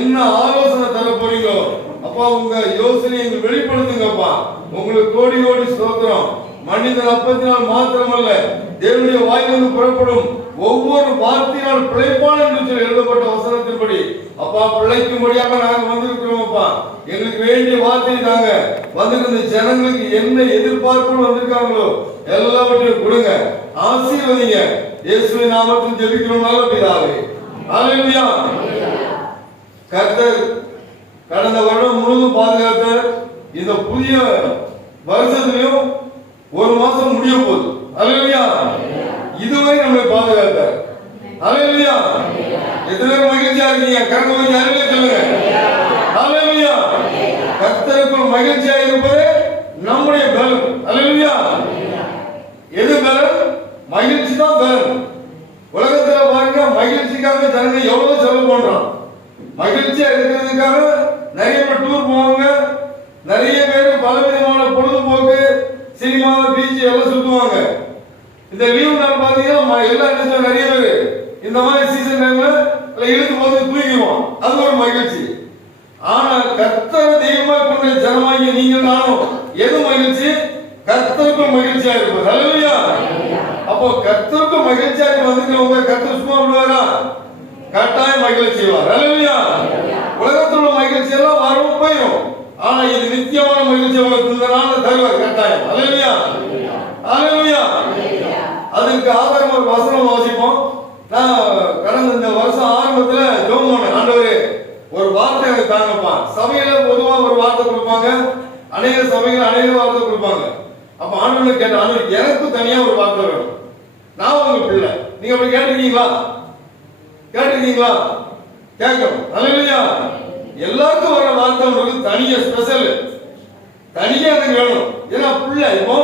என்ன ஆலோசனை தர போறீங்களோ அப்பா உங்க யோசனையை வெளிப்படுத்துங்கப்பா. உங்களுக்கு கோடி கோடி ஸ்தோத்திரம். மனிதன் அப்பத்தினால் மாத்திரமல்ல, தேவனுடைய வாயிலிருந்து புறப்படும் ஒவ்வொரு வார்த்தையினால் பிழைப்பான் என்று சொல்லி எழுதப்பட்ட வசனத்தின்படி அப்பா பிழைக்கும்படியாக நாங்கள் வந்திருக்கிறோம். அப்பா எங்களுக்கு வேண்டிய வார்த்தை தாங்க. வந்திருந்த ஜனங்களுக்கு என்ன எதிர்பார்ப்பு வந்திருக்காங்களோ எல்லாவற்றையும் கொடுங்க, ஆசீர்வதிங்க. இயேசுவின் நாமத்தில் ஜெபிக்கிறோம் நல்ல பிதாவே. ஹல்லேலூயா. கர்த்தர் கடந்த வருடம் முழுவதும் பாதுகாத்த இந்த புதிய வருஷத்திலையும் ஒரு மாசம் முடிய போகுது. ஹல்லேலூயா. இதுவரை நம்மை பாதுகாத்தார். ஹல்லேலூயா. எத்தனை பேர் மகிழ்ச்சியா இருக்கீங்க? கர்த்தர் ஹல்லேலூயா சொல்லுங்க. ஹல்லேலூயா. கர்த்தருக்குள் மகிழ்ச்சியா இருப்பது நம்முடைய பலன். ஹல்லேலூயா. எது பலன்? மகிழ்ச்சி தான் பலன். உலகத்துல பாருங்க, மகிழ்ச்சிக்காக ஜனங்க எவ்வளவு செலவு பண்றோம். மகிழ்ச்சியா இருக்கிறதுக்காக நிறைய பேர் டூர் போவாங்க, நிறைய பேர் பலவிதமான பொழுதுபோக்கு சினிமா பீச் எல்லாம் சுத்துவாங்க. இந்த லீவு நாள் பாத்தீங்கன்னா எல்லா இடத்துல நிறைய பேர் இந்த மாதிரி சீசன் டைம்ல இழுத்து போது தூங்கிடுவோம். அது ஒரு மகிழ்ச்சி. ஆனா கர்த்தரை தெய்வமா கொண்ட ஜனமாகிய நீங்கள் நானும் எது மகிழ்ச்சி? கர்த்தருக்கும் மகிழ்ச்சியா இருப்பது. ஹல்லேலூயா. அப்போ கர்த்தருக்கும் மகிழ்ச்சியா வந்துக்கிறவங்க கர்த்தர் சும்மா விடுவாரா? கட்டாயம் மகிழ்ச்சி செய்வார். ஹல்லேலூயா. உலகத்தில் உள்ள மகிழ்ச்சி எல்லாம் வரும் போயிடும். ஆனா இது நித்தியமான மகிழ்ச்சி உங்களுக்கு இந்த நாள் தருவார் கட்டாயம். ஹல்லேலூயா. ஹல்லேலூயா. அதுக்கு ஆதாரம் ஒரு வசனம் வாசிப்போம். நான் கடந்த இந்த வருஷம் ஆரம்பத்துல ஜெபம் பண்ணேன். ஆண்டவரே ஒரு வார்த்தை எனக்கு தாங்கப்பா. சபையில பொதுவா ஒரு வார்த்தை கொடுப்பாங்க, அநேக சபைகள் அநேக வார்த்தை கொடுப்பாங்க. அப்ப ஆண்டவரை கேட்ட, ஆண்டவர் எனக்கு தனியா ஒரு வார்த்தை வேணும். நான் உங்க பிள்ளை, நீங்க அப்படி கேட்டிருக்கீங்களா? கேட்டிருக்கீங்களா? கேட்கணும். ஹல்லேலூயா. எல்லாருக்கும் வர வார்த்தை உங்களுக்கு தனியா ஸ்பெஷல், தனியா எனக்கு வேணும். ஏன்னா பிள்ளை இப்போ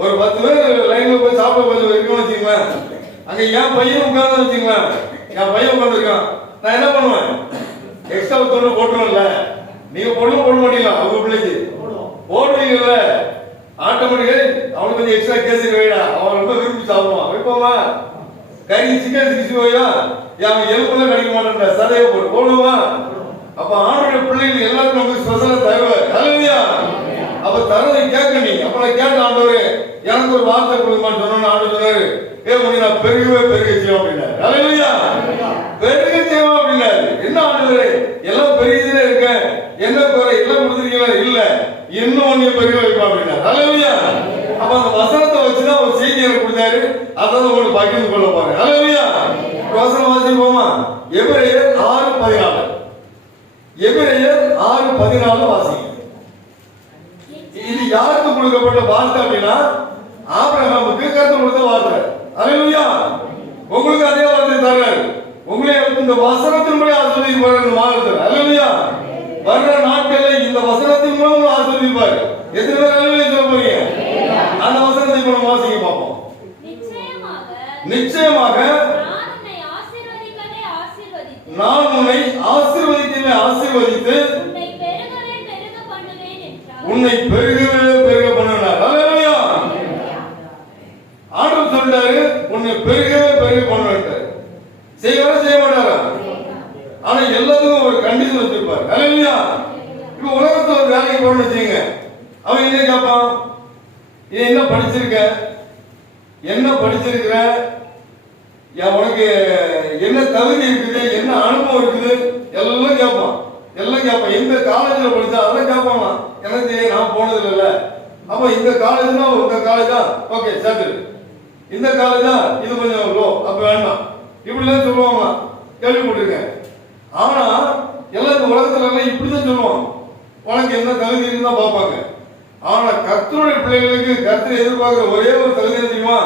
ஒரு 10 பேர் லைன்ல போய் சாப்பிட போய் இருக்கணும்னு வச்சுங்களேன். அங்க என் பையன் உட்கார்ந்து வச்சுங்களேன், என் பையன் உட்காந்துருக்கான், நான் என்ன பண்ணுவேன்? எக்ஸ்ட்ரா தொண்டு போட்டுருவேன்ல. நீங்க பொண்ணு போட மாட்டீங்களா? அவங்க பிள்ளைக்கு போடுவீங்கல்ல, ஆட்டோமேட்டிக்கா அவனுக்கு கொஞ்சம் எக்ஸ்ட்ரா கேசரி வைடா, அவன் ரொம்ப விரும்பி சாப்பிடுவான். வைப்போமா? கறி சிக்கன் 65 அவன் எலும்புலாம் கிடைக்க மாட்டேன், சதையை போட்டு போடுவான். அப்ப ஆண்டோட பிள்ளைகள் எல்லாருக்கும் நமக்கு ஸ்பெஷலா தருவார். ஹல்லேலூயா. அப்ப தரதை கேட்க நீங்க. அப்ப நான் கேட்ட, ஆண்டவரே எனக்கு ஒரு வார்த்தை கொடுக்குமான்னு சொன்னா ஆண்டு சொன்னாரு, நான் பெருகவே பெருக செய்வோம் அப்படின்னாரு. ஹல்லேலூயா. பெருக செய்வோம் அப்படின்னாரு. என்ன ஆண்டவரே எல்லாம் பெரியதுல இருக்க, என்ன குறை எல்லாம் கொடுத்துருக்கீங்களா? இல்ல, இன்னும் ஒண்ணு பெருக வைப்போம் அப்படின்னாரு. ஹல்லேலூயா. அப்ப அந்த வசனத்தை வச்சுதான் ஒரு செய்தி எனக்கு கொடுத்தாரு. அதான் உங்களுக்கு பகிர்ந்து கொள்ள போறேன். ஹல்லேலூயா. வசனம் வாசிப்போமா? எபிரேயர் 6:14. எபிரேயர் 6:14 வாசிங்க. இது யாருக்கு கொடுக்கப்பட்ட வார்த்தை அப்படின்னா ஆபிரகாமுக்கு கர்த்தர் கொடுத்த வார்த்தை. ஹல்லேலூயா. உங்களுக்கு அதே வார்த்தை தர்றாரு. உங்களே இந்த வசனத்தின்படி ஆசீர்வதிப்பார் இந்த மாதத்தில். ஹல்லேலூயா. வர்ற நாட்கள்ல இந்த வசனத்தின் மூலம் ஆசீர்வதிப்பார். எத்தனை பேர் ஹல்லேலூயா சொல்ல போறீங்க? அந்த வசனத்தை இப்ப நம்ம வாசிக்க பார்ப்போம். நிச்சயமாக நான் உன்னை ஆசீர்வதிக்கவே ஆசீர்வதித்து உன்னை பெருகவே பெருக பண்ணுவார். ஹல்லேலூயா. ஆண்டவர் சொல்றாரு உன்னை பெருகவே பெருக பண்ணுவார். செய்வாரா செய்ய மாட்டாரா? ஆனா எல்லாத்துக்கும் ஒரு கண்டிஷன் வச்சிருப்பார். ஹல்லேலூயா. இப்ப உலகத்துல ஒரு வேலைக்கு போறோம்னு வச்சுங்க, அவன் என்ன கேட்பான்? என்ன படிச்சிருக்க, என்ன படிச்சிருக்கிற, உனக்கு என்ன தகுதி இருக்குது, என்ன அனுபவம் இருக்குது, எல்லாம் கேட்பான். எல்லாம் கேட்பான். எந்த காலேஜ்ல படிச்சா அதெல்லாம் கேட்பான். எனக்கு நான் போனது இல்ல. அப்ப இந்த காலேஜ்னா உங்க காலேஜா, ஓகே சேர்த்து. இந்த காலேஜா இது கொஞ்சம் லோ, அப்ப வேண்டாம், இப்படிலாம் சொல்லுவாங்க, கேள்விப்பட்டிருக்கேன். ஆனா எல்லாம் இந்த உலகத்துல எல்லாம் இப்படிதான் சொல்லுவாங்க. உனக்கு என்ன தகுதி இருக்குன்னு தான் பார்ப்பாங்க. ஆனா கர்த்தருடைய பிள்ளைகளுக்கு கர்த்தர் எதிர்பார்க்கிற ஒரே ஒரு தகுதி தெரியுமா?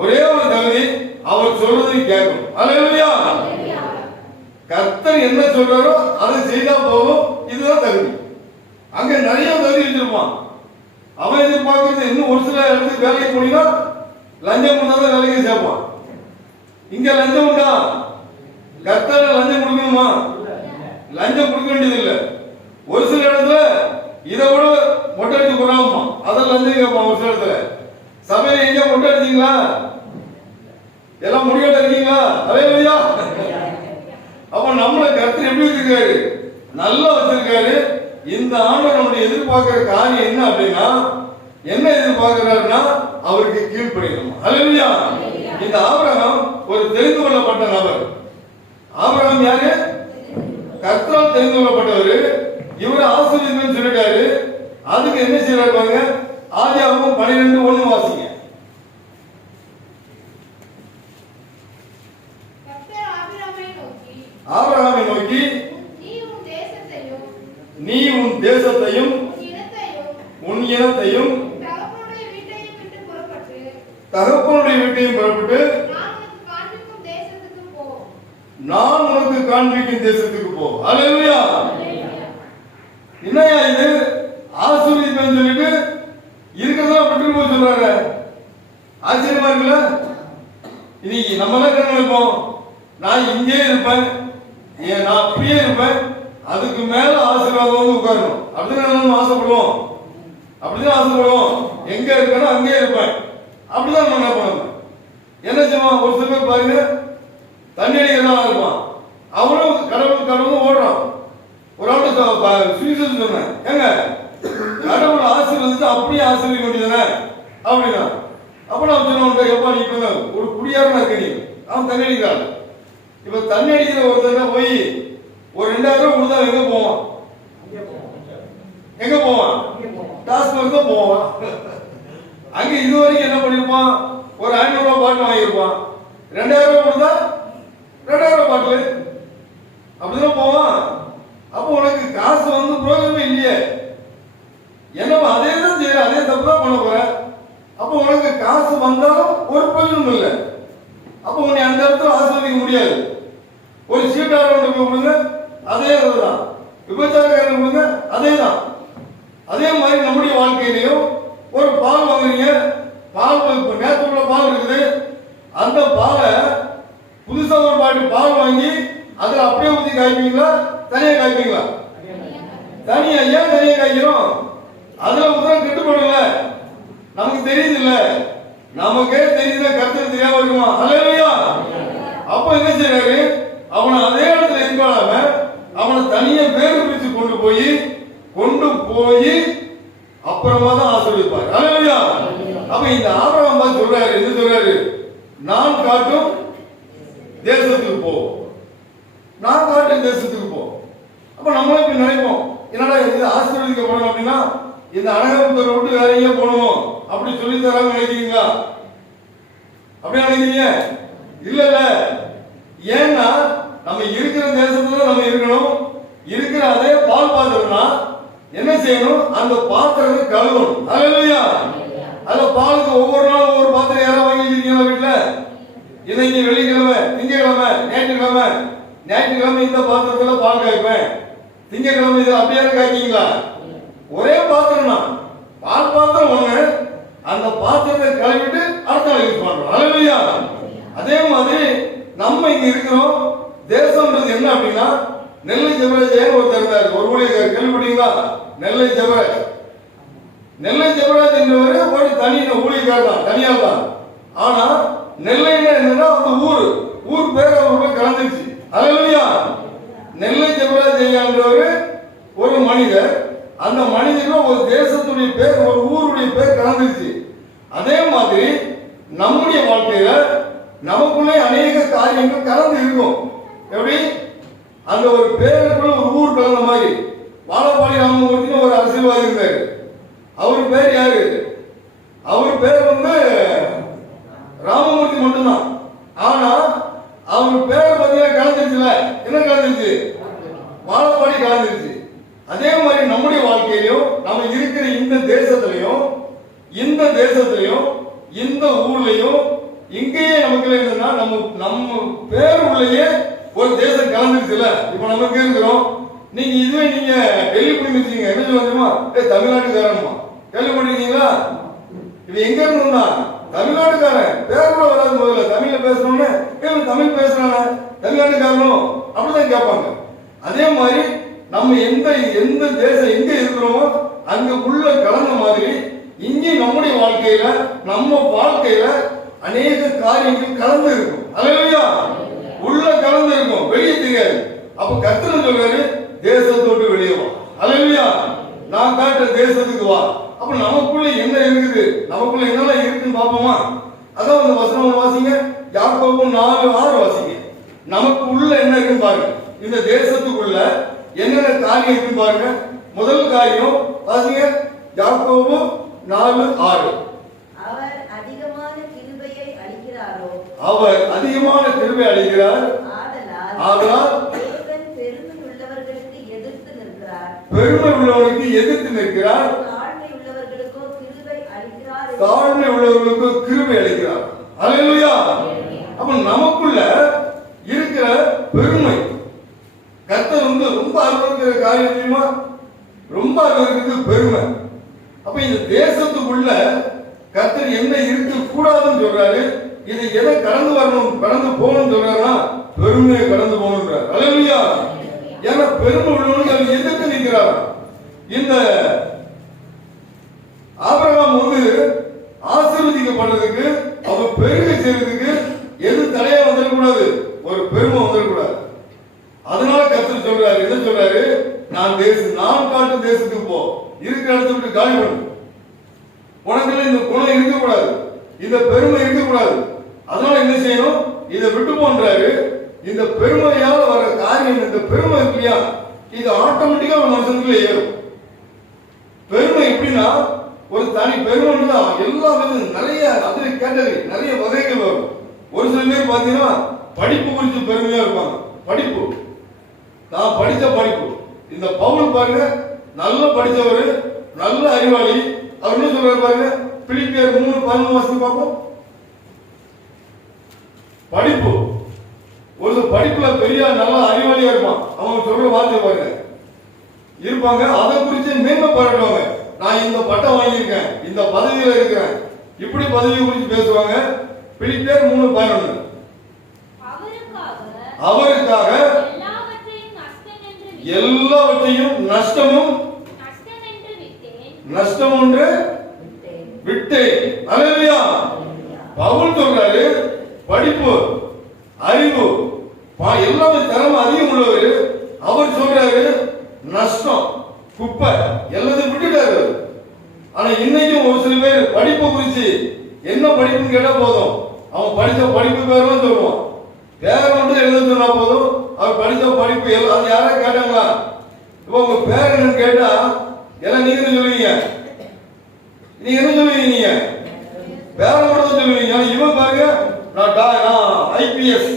ஒரே ஒரு தகுதி, அவர் சொல்றதையும் கேட்கணும். ஹல்லேலூயா. கர்த்தர் என்ன சொல்றாரோ அதை செய்தா போதும். இதுதான் தகுதி. அங்க நிறைய தகுதி வச்சிருப்பான். அவன் எதிர்பார்க்கறது இன்னும் ஒரு சில இடத்துக்கு வேலைக்கு போனீங்கன்னா லஞ்சம் கொடுத்தாதான் வேலைக்கு சேர்ப்பான். இங்க லஞ்சம் உண்டா? கர்த்தர் லஞ்சம் கொடுக்கணுமா? லஞ்சம் கொடுக்க வேண்டியது இல்லை. ஒரு சில இடத்துல இதை விட மொட்டை அடிச்சு போறாமா, அதான் லஞ்சம் கேட்பான். ஒரு சில இடத்துல சபையில எங்க மொட்டை அடிச்சீங்களா? எல்லாம் முடியாட்ட இருக்கீங்களா? ஹல்லேலூயா. அப்ப நம்மள கர்த்தர் எப்படி வச்சிருக்க? இந்த ஆண்டவர் நம்முடைய எதிர்பார்க்கிற காரியம் என்ன அப்படின்னா, என்ன எதிர்பார்க்கிறாருன்னா அவருக்கு கீழ்ப்படியணும். அல்லேலூயா. இந்த ஆபிரகாம் ஒரு தெரிந்து கொள்ளப்பட்ட நபர். ஆபிரகாம் யாரு? கர்த்தரால் தெரிந்து கொள்ளப்பட்டவர். இவரை ஆசீர்வதிப்பேன்னு சொல்லிட்டாரு. அதுக்கு என்ன செய்யறாரு பாருங்க, ஆதியாகமம் 12:1 வாசிங்க. ஆபிரகாமை நோக்கி நீ உன் தேசத்தையும் உன் இனத்தையும் தகப்பனுடைய வீட்டையும் புறப்பட்டு நான் உனக்கு காண்பிக்கும் தேசத்துக்கு போ. அல்லேலூயா. என்னையா இது? ஆசீர்வதிப்பேன்னு சொல்லிட்டு இருக்கிறதெல்லாம் விட்டு போய் சொல்றாரு. ஆச்சரியமா இருக்குல்ல? இன்னைக்கு நம்ம எல்லாம் என்ன நினைப்போம், நான் இங்கே இருப்பேன், நான் அப்படியே இருப்பேன், அதுக்கு மேல ஆசீர்வாதம் வந்து உட்காரணும் அப்படின்னு நம்ம ஆசைப்படுவோம். அப்படிதான் ஆசைப்படுவோம். எங்க இருக்கணும் அங்கே இருப்பேன் அப்படிதான் நம்ம நினைப்போம். என்ன செய்வோம்? ஒரு சில பேர் பாருங்க, தண்ணி அடிக்கிறதா இருப்பான், அவனும் கடவுள் ஓடுறான். ஒரு ஆண்டு சுவிசேஷம் சொன்னேன், ஏங்க கடவுள் ஆசீர்வதிச்சு அப்படியே ஆசீர்வதிக்க வேண்டியதானே அப்படின்னா, அப்ப நான் சொன்னேன், எப்பா நீ ஒரு குடியாரனா இருக்க, நீ அவன் தண்ணி அடிக்கிறான். இப்ப தண்ணி அடிக்கிற ஒருத்தர் போய் ஒரு 2000 ரூபாய் கொடுத்தா எங்க போவான்? எங்க போவான்? டாஸ்மார்க் தான் போவான். அங்க இதுவரைக்கும் என்ன பண்ணிருப்பான்? ஒரு 500 ரூபாய் பாட்டில் வாங்கியிருப்பான். 2000 ரூபாய் கொடுத்தா 2000 ரூபாய் பாட்டில் அப்படிதான் போவான். அப்போ உனக்கு காசு வந்து பிரயோஜனமே இல்லையே. என்னப்பா அதே தான் செய்யற, அதே தப்பு தான் பண்ண போற. அப்போ உனக்கு காசு வந்தாலும் ஒரு பிரயோஜனம் இல்லை. அப்போ உன்னை அந்த இடத்துல ஆசீர்வதிக்க முடியாது. ஒரு சீட்டாளர் கொடுங்க, அதே தான். விபச்சாரக்காரன் கொடுங்க, அதே தான். அதே மாதிரி நம்முடைய வாழ்க்கையிலையும் ஒரு பால் வாங்குறீங்க, பால் இப்போ நேரத்துக்குள்ள பால் இருக்குது, அந்த பாலை புதுசா ஒரு பாட்டு பால் வாங்கி அதில் அப்படியே ஊற்றி காய்ப்பீங்களா, தனியாக காய்ப்பீங்களா? தனியா. ஏன் தனியாக காய்க்கிறோம்? அதுல உத்தரம் கெட்டு போடல, நமக்கு தெரியுது இல்ல, நமக்கே தெரியுது, கருத்து தெரியாம இருக்குமா? அல்லேலூயா. அப்ப என்ன செய்யறாரு, அவனை அதே இடத்துல இருக்காம அவனை தனியா வேறு பிரிச்சு கொண்டு போய் அப்புறமா தான் ஆசீர்வதிப்பார். அல்லேலூயா. அப்ப இந்த ஆபிரகாம் தான் சொல்றாரு, என்ன சொல்றாரு, நான் காட்டும் தேசத்துக்கு போ, நான் காட்டும் தேசத்துக்கு போ. அப்ப நம்மளே இப்படி நினைப்போம், என்னடா இது ஆசீர்வதிக்கப்படணும் அப்படின்னா இந்த அழகபுத்தரை விட்டு வேற எங்கேயும் போகணும் அப்படி சொல்லி தராங்க நினைக்கிறீங்களா? அப்படி நினைக்கிறீங்க? இல்ல இல்ல. ஏன்னா நம்ம இருக்கிற தேசத்துல நம்ம இருக்கணும். இருக்கிற அதே பால் பாத்திரம்னா என்ன செய்யணும், அந்த பாத்திரத்தை கழுவணும். அல்லேலூயா. அதுல பாலுக்கு ஒவ்வொரு நாளும் ஒவ்வொரு பாத்திரம் யாராவது வாங்கி வச்சிருக்கீங்களா வீட்டுல? இன்னைக்கு வெள்ளிக்கிழமை, திங்கக்கிழமை, ஞாயிற்றுக்கிழமை இந்த பாத்திரத்துல பால் காய்ப்பேன், திங்கக்கிழமை இது அப்படியே காய்க்கீங்களா? ஒரே பாத்திரம் தான், பால் பாத்திரம் ஒண்ணு, அந்த பாத்திரத்தை கழுவிட்டு அடுத்த நாள் யூஸ் பண்றோம். அல்லேலூயா. அதே மாதிரி நம்ம இங்க இருக்கிறோம். தேசம்ன்றது என்ன அப்படின்னா, நெல்லை ஜெபராஜ் ஒருத்தர் இருந்தார், ஒரு ஊழியர், கேள்விப்பட்டீங்களா? நெல்லை ஜெபராஜ் என்றவர் ஒரு தனி ஊழியக்காரர் தான், தனியார் தான். ஆனா நெல்லைன்னா என்னன்னா அந்த ஊர் பேர் அவருக்கு கலந்துருச்சு. அல்லேலூயா. நெல்லை ஜெபராஜ் என்றவர் ஒரு மனிதர், அந்த மனிதனும் ஒரு தேசத்துடைய பேர், ஒரு ஊருடைய பேர் கலந்துருச்சு. அதே மாதிரி நம்முடைய வாழ்க்கையில நமக்குள்ளே அநேக காரியங்கள் கலந்து இருக்கும். எப்படி? அந்த ஒரு பேருக்குள்ள ஒரு ஊர் கலந்த மாதிரி. வாழப்பாடி ராமமூர்த்தின்னு ஒரு அரசியல்வாதி இருந்தார். அவர் பேர் யாரு? அவர் பேர் ராமமூர்த்தி மட்டும்தான். ஆனா அவர் பேர் பார்த்தீங்கன்னா கலந்துருச்சுல, என்ன கலந்துருச்சு? வாழப்பாடி கலந்துருச்சு. அதே மாதிரி நம்முடைய வாழ்க்கையிலையும் நம்ம இருக்கிற இந்த தேசத்திலையும் இந்த ஊர்லயும் இங்கேயே நமக்கு என்னன்னா நம்ம பேர் உள்ளேயே ஒரு தேசம் கலந்துருச்சுல. இப்ப நமக்கு இருக்கிறோம். நீங்க இதுவே நீங்க டெல்லி பண்ணி வச்சீங்க, என்ன சொல்லுமா, தமிழ்நாட்டுக்காரனுமா கேள்விப்பட்டிருக்கீங்களா? இது எங்க இருந்தா தமிழ்நாட்டுக்காரன் பேர் கூட வராது. முதல்ல தமிழ்ல பேசணும்னு தமிழ் பேசுறானே தமிழ்நாட்டுக்காரனும் அப்படிதான் கேட்பாங்க. அதே மாதிரி நம்ம எந்த தேசம் எங்க இருக்கிறோமோ அங்க உள்ள கலந்த மாதிரி இங்கே நம்முடைய வாழ்க்கையில அநேக காரியங்கள் கலந்து இருக்கும். அல்லேலூயா. உள்ள கலந்து இருக்கும், வெளியே தெரியாது. அப்ப கர்த்தர் சொல்றாரு, தேசத்தோடு வெளியே வா. அல்லேலூயா. நான் காட்டுற தேசத்துக்கு வா. அப்ப நமக்குள்ள என்ன இருக்குது, நமக்குள்ள என்னெல்லாம் இருக்குன்னு பார்ப்போமா? அதான் அந்த வசனம் வாசிங்க, யாக்கோபு 4:6 வாசிங்க. நமக்கு உள்ள என்ன இருக்குன்னு பாருங்க. இந்த தேசத்துக்குள்ள என்னென்ன காரியம் இருக்குன்னு பாருங்க. முதல் காரியம் வாசிங்க, யாக்கோபு 4:6. அவர் அதிகமான கிருபையை அளிக்கிறாரோ, அவர் அதிகமான கிருபை அளிக்கிறார். ஆதலால் தேவன் பெருமை உள்ளவர்களுக்கு எதிர்த்து நிற்கிறார், பெருமை உள்ளவர்களுக்கு எதிர்த்து நிற்கிறார், தாழ்மை உள்ளவர்களுக்கோ கிருபை அளிக்கிறார், தாழ்மை உள்ளவர்களுக்கு கிருபை அளிக்கிறார். அல்லேலூயா. அப்ப நமக்குள்ள இருக்கிற பெருமை, கர்த்தர் ரொம்ப அருவருக்கிற காரியம் தெரியுமா? ரொம்ப அருவருக்கிறது பெருமை. அப்ப இந்த தேசத்துக்குள்ள கர்த்தர் என்ன இருக்க கூடாதுன்னு சொல்றாரு, இது எதை கடந்து வரணும், கடந்து போகணும்னு சொல்றாருன்னா பெருமையை கடந்து போகணுன்றார். அல்லேலூயா. ஏன்னா பெருமை உள்ளவனுக்கு அவர் எதிர்த்து நிற்கிறார். இந்த ஆபிரகாம் ஆசீர்வதிக்கப்படுறதுக்கு, அவர் பெருக செய்யறதுக்கு எது தடையா வந்துடக்கூடாது, ஒரு பெருமை வந்துடக்கூடாது. அதனால கர்த்தர் சொல்றாரு, என்ன சொல்றாரு, நான் காட்டும் தேசத்துக்கு போ, இருக்கிற இடத்த விட்டு காலி பண்ணு. உனக்குள்ள இந்த குணம் இருக்கக்கூடாது, இந்த பெருமை இருக்கக்கூடாது. அதனால என்ன செய்யணும், இதை விட்டு போன்றாரு. இந்த பெருமையால வர காரியம், இந்த பெருமை இல்லையா, இது ஆட்டோமேட்டிக்கா ஒரு மனுஷனுக்குள்ள ஏறும். பெருமை எப்படின்னா, ஒரு தனி பெருமை எல்லா விதம் நிறைய அதுல கேட்டகரி, நிறைய வகைகள் வரும். ஒரு சில பேர் பாத்தீங்கன்னா படிப்பு குறித்து பெருமையா இருப்பாங்க. படிப்பு, நான் படித்த படிப்பு. இந்த பவுல் பாருங்க, நல்ல படித்தவர், நல்ல அறிவாளி. அவர் என்ன சொல்றாரு பாருங்க, பிலிப்பியர் 3:11 வாசித்து பார்ப்போம். படிப்பு, ஒரு படிப்புல பெரிய நல்ல அறிவாளியா இருப்பான். அவங்க சொல்ற வார்த்தை பாருங்க இருப்பாங்க. அதை குறித்து மேன்மை பாராட்டுவாங்க. நான் இந்த பட்டம் வாங்கியிருக்கேன், இந்த பதவியில இருக்கிறேன், இப்படி பதவியை குறித்து பேசுவாங்க. பிலிப்பியர் 3:11. அவருக்காக எல்லாவற்றையும் நஷ்டம் என்று விட்டேன். அல்லேலூயா. பவுல் சொல்றாரு, படிப்பு, அறிவு எல்லாமே தரம் அதிகம் உள்ளவர். அவர் சொல்றாரு நஷ்டம், குப்பை எல்லாத்தையும் விட்டுட்டாரு. ஆனா இன்னைக்கும் ஒரு சில பேர் படிப்பை குறிச்சு என்ன படிப்புன்னு கேட்டா போதும், அவன் படிச்ச படிப்பு பேரெல்லாம் சொல்லுவான். பேர் மட்டும் எழுத சொன்னா போதும், அவர் படிச்ச படிப்பு எல்லாம். அது யாரா கேட்டாங்களா, இப்ப உங்க பேர் என்னன்னு கேட்டா எல்லாம் நீங்க என்ன சொல்லுவீங்க, நீங்க என்ன சொல்லுவீங்க, நீங்க பேர மட்டும் சொல்லுவீங்க. இவன் பாருங்க, நான் ஐபிஎஸ்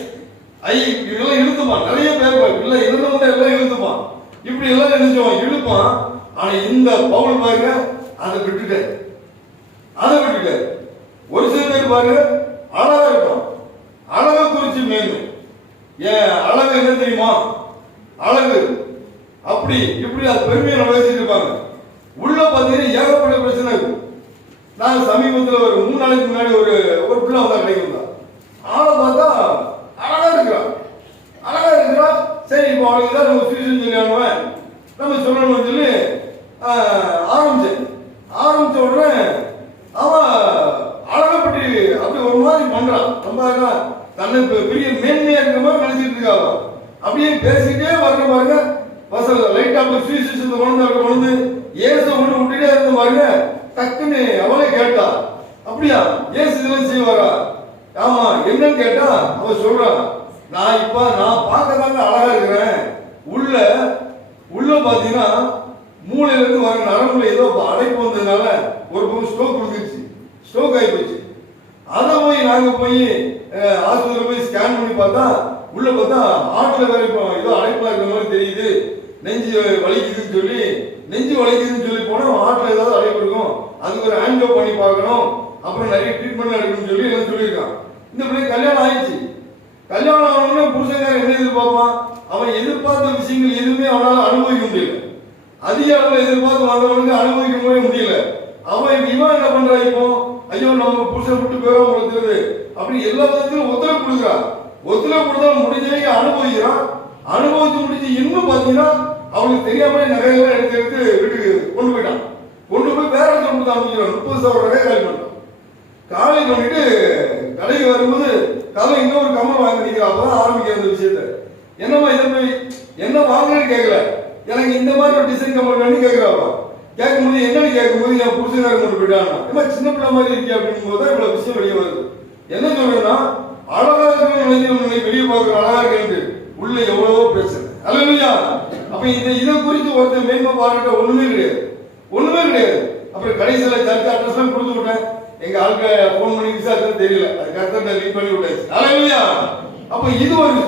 இதெல்லாம் இழுத்துப்பான், நிறைய பேர் இல்ல இருந்தவங்க எல்லாம் இழுத்துப்பான், இப்படி எல்லாம் நினைச்சோம் இழுப்பான். ஆனா இந்த பவுல் பாருங்க, அதை விட்டுட்டு. ஒரு சில பேர் பாருங்க அழகா இருப்பான், அழகை குறிச்சு மேன்மை. ஏன் அழகு என்ன தெரியுமா, அழகு அப்படி இப்படி அது பெருமையை நம்ம பேசிட்டு இருப்பாங்க. உள்ள பாத்தீங்கன்னா ஏகப்பட்ட பிரச்சனை இருக்கும். நான் சமீபத்தில் ஒரு 3 நாளைக்கு முன்னாடி ஒரு பிள்ளை வந்தா கிடைக்கும், ஆளை பார்த்தா அழகா இருக்கிறா. சரி, இப்போ அவளுக்கு தான் நம்ம சுவிசேஷம் சொல்லி நம்ம சொல்லணும்னு சொல்லி ஆரம்பிச்ச உடனே அவன் அழகப்பட்டு அப்படி ஒரு மாதிரி பண்றான். ரொம்ப தன்னை பெரிய மேன்மையா இருக்கிற மாதிரி நினைச்சிட்டு இருக்கா. அப்படியே பேசிட்டே வர்ற பாருங்க, பசங்க லைட்டா அப்படி சுவிசேஷத்தை கொண்டு ஏச கொண்டு விட்டுட்டே இருந்த பாருங்க. டக்குன்னு அவளே கேட்டா, அப்படியா ஏசு இதெல்லாம் செய்வாரா? ஆமா, என்னன்னு கேட்டா அவ சொல்றான், நான் பார்க்கதாங்க அழகா இருக்கிறேன். உள்ள பாத்தீங்கன்னா மூளையில இருந்து வர நரம்புல ஏதோ அடைப்பு வந்ததுனால ஒரு பக்கம் ஸ்ட்ரோக் ஆகி போச்சு. அதை நாங்க போய் ஆஸ்பத்திரியில் போய் ஸ்கேன் பண்ணி பார்த்தா, உள்ள பார்த்தா ஹார்ட்ல வேற இப்போ ஏதோ அடைப்பா இருக்கிற மாதிரி தெரியுது, நெஞ்சு வலிக்குதுன்னு சொல்லி போனா ஹார்ட்ல ஏதாவது அடைப்பு இருக்கும், அதுக்கு ஒரு ஆன்ஜியோ பண்ணி பார்க்கணும், அப்புறம் நிறைய ட்ரீட்மெண்ட் எடுக்கணும்னு சொல்லி எல்லாம் சொல்லியிருக்கான். இந்த பிள்ளை கல்யாணம் ஆயிடுச்சு. கல்யாணம் ஆகணும்னா புருஷங்கார என்ன எதிர்பார்ப்பான், அவன் எதிர்பார்த்த விஷயங்கள் எதுவுமே அவனால அனுபவிக்க முடியல. அதிக அளவில் எதிர்பார்த்து வந்தவனுக்கு அனுபவிக்கவே முடியல. இவன் என்ன பண்றா, இப்போ ஐயோ நம்ம புருஷன் விட்டு போயிடும் உங்களுக்கு அப்படி எல்லா விதத்திலும் ஒத்துழைப்பு கொடுத்தா முடிஞ்ச வரைக்கும் அனுபவிச்சு முடிச்சு இன்னும் பாத்தீங்கன்னா அவனுக்கு தெரியாம நகையெல்லாம் எடுத்து வீட்டுக்கு கொண்டு போய் வேற இடத்துல கொடுத்து அனுப்பிச்சிடும். 30,000 நகை காலி பண்ணிட்டு கடைக்கு வரும்போது கதை இன்னொரு கம்மல் வாங்கி நிற்கிறான். அப்பதான் ஆரம்பிக்கிற அந்த விஷயத்த. என்னம்மா இதை போய் என்ன வாங்குறேன்னு கேட்கல, எனக்கு இந்த மாதிரி ஒரு டிசைன் கம்மல் கேட்கும்போது என்னன்னு கேட்கும்போது என் புருஷனார் கொண்டு போயிட்டாங்க. ஏமா சின்ன பிள்ளை மாதிரி இருக்கே அப்படிங்கும் போது தான் இவ்வளவு விஷயம் வெளியே வருது. என்ன சொல்றேன்னா அழகா இருக்குன்னு வெளியே பார்க்குற அழகா இருக்கு உள்ள எவ்வளவோ பிரச்சனை. அல்லையா? அப்ப இதை குறித்து ஒருத்தர் மேன்மை பாராட்ட ஒண்ணுமே கிடையாது, ஒண்ணுமே கிடையாது. அப்புறம் கடைசியில சர்ச் அட்ரஸ் எல்லாம் கொடுத்து விட்டேன். எங்க ஆளுக்கு போன் பண்ணி விசாரிச்சது தெரியல, அது கரெக்டா லிங்க் பண்ணி விட்டாச்சு. அல்லையா? அப்ப இது ஒரு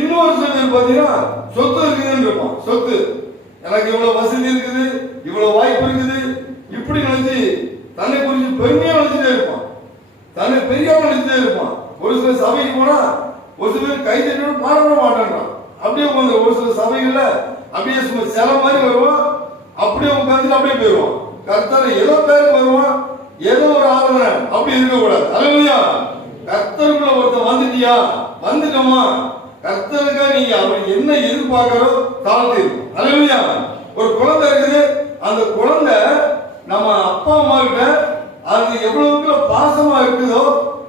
இன்னொரு சில பேர் பாத்தீங்கன்னா சொத்து இருக்குதுன்னு இருப்பான். சொத்து எனக்கு இவ்வளவு வசதி இருக்குது, இவ்வளவு வாய்ப்பு இருக்குது, இப்படி நினைச்சு தன்னை குறித்து பெருமையா நினைச்சுட்டே இருப்பான், தன்னை பெரியாம நினைச்சுட்டே இருப்பான். ஒரு சில சபைக்கு போனா ஒரு சில பேர் கை தட்டி பாட மாட்டான்றான். அப்படியே உட்காந்து ஒரு சில சபைகள்ல அப்படியே சும்மா சில மாதிரி வருவான், அப்படியே உட்காந்துட்டு அப்படியே போயிடுவான். கர்த்தர் ஏதோ பேருக்கு வருவான், ஏதோ ஒரு ஆராதனை, அப்படி இருக்கக்கூடாது. அல்லையா? கர்த்தருக்குள்ள ஒருத்தன் வந்துட்டியா, வந்துட்டோமா, கர்த்தருக்கா நீங்க அவர் என்ன எதிர்பார்க்கிறோ தாழ்த்தி இருக்கும். அல்லையா? ஒரு குழந்தை இருக்குது, அந்த குழந்தை நம்ம அப்பா அம்மா கிட்ட அது எவ்வளவுக்குள்ள பாசமா இருக்குதோ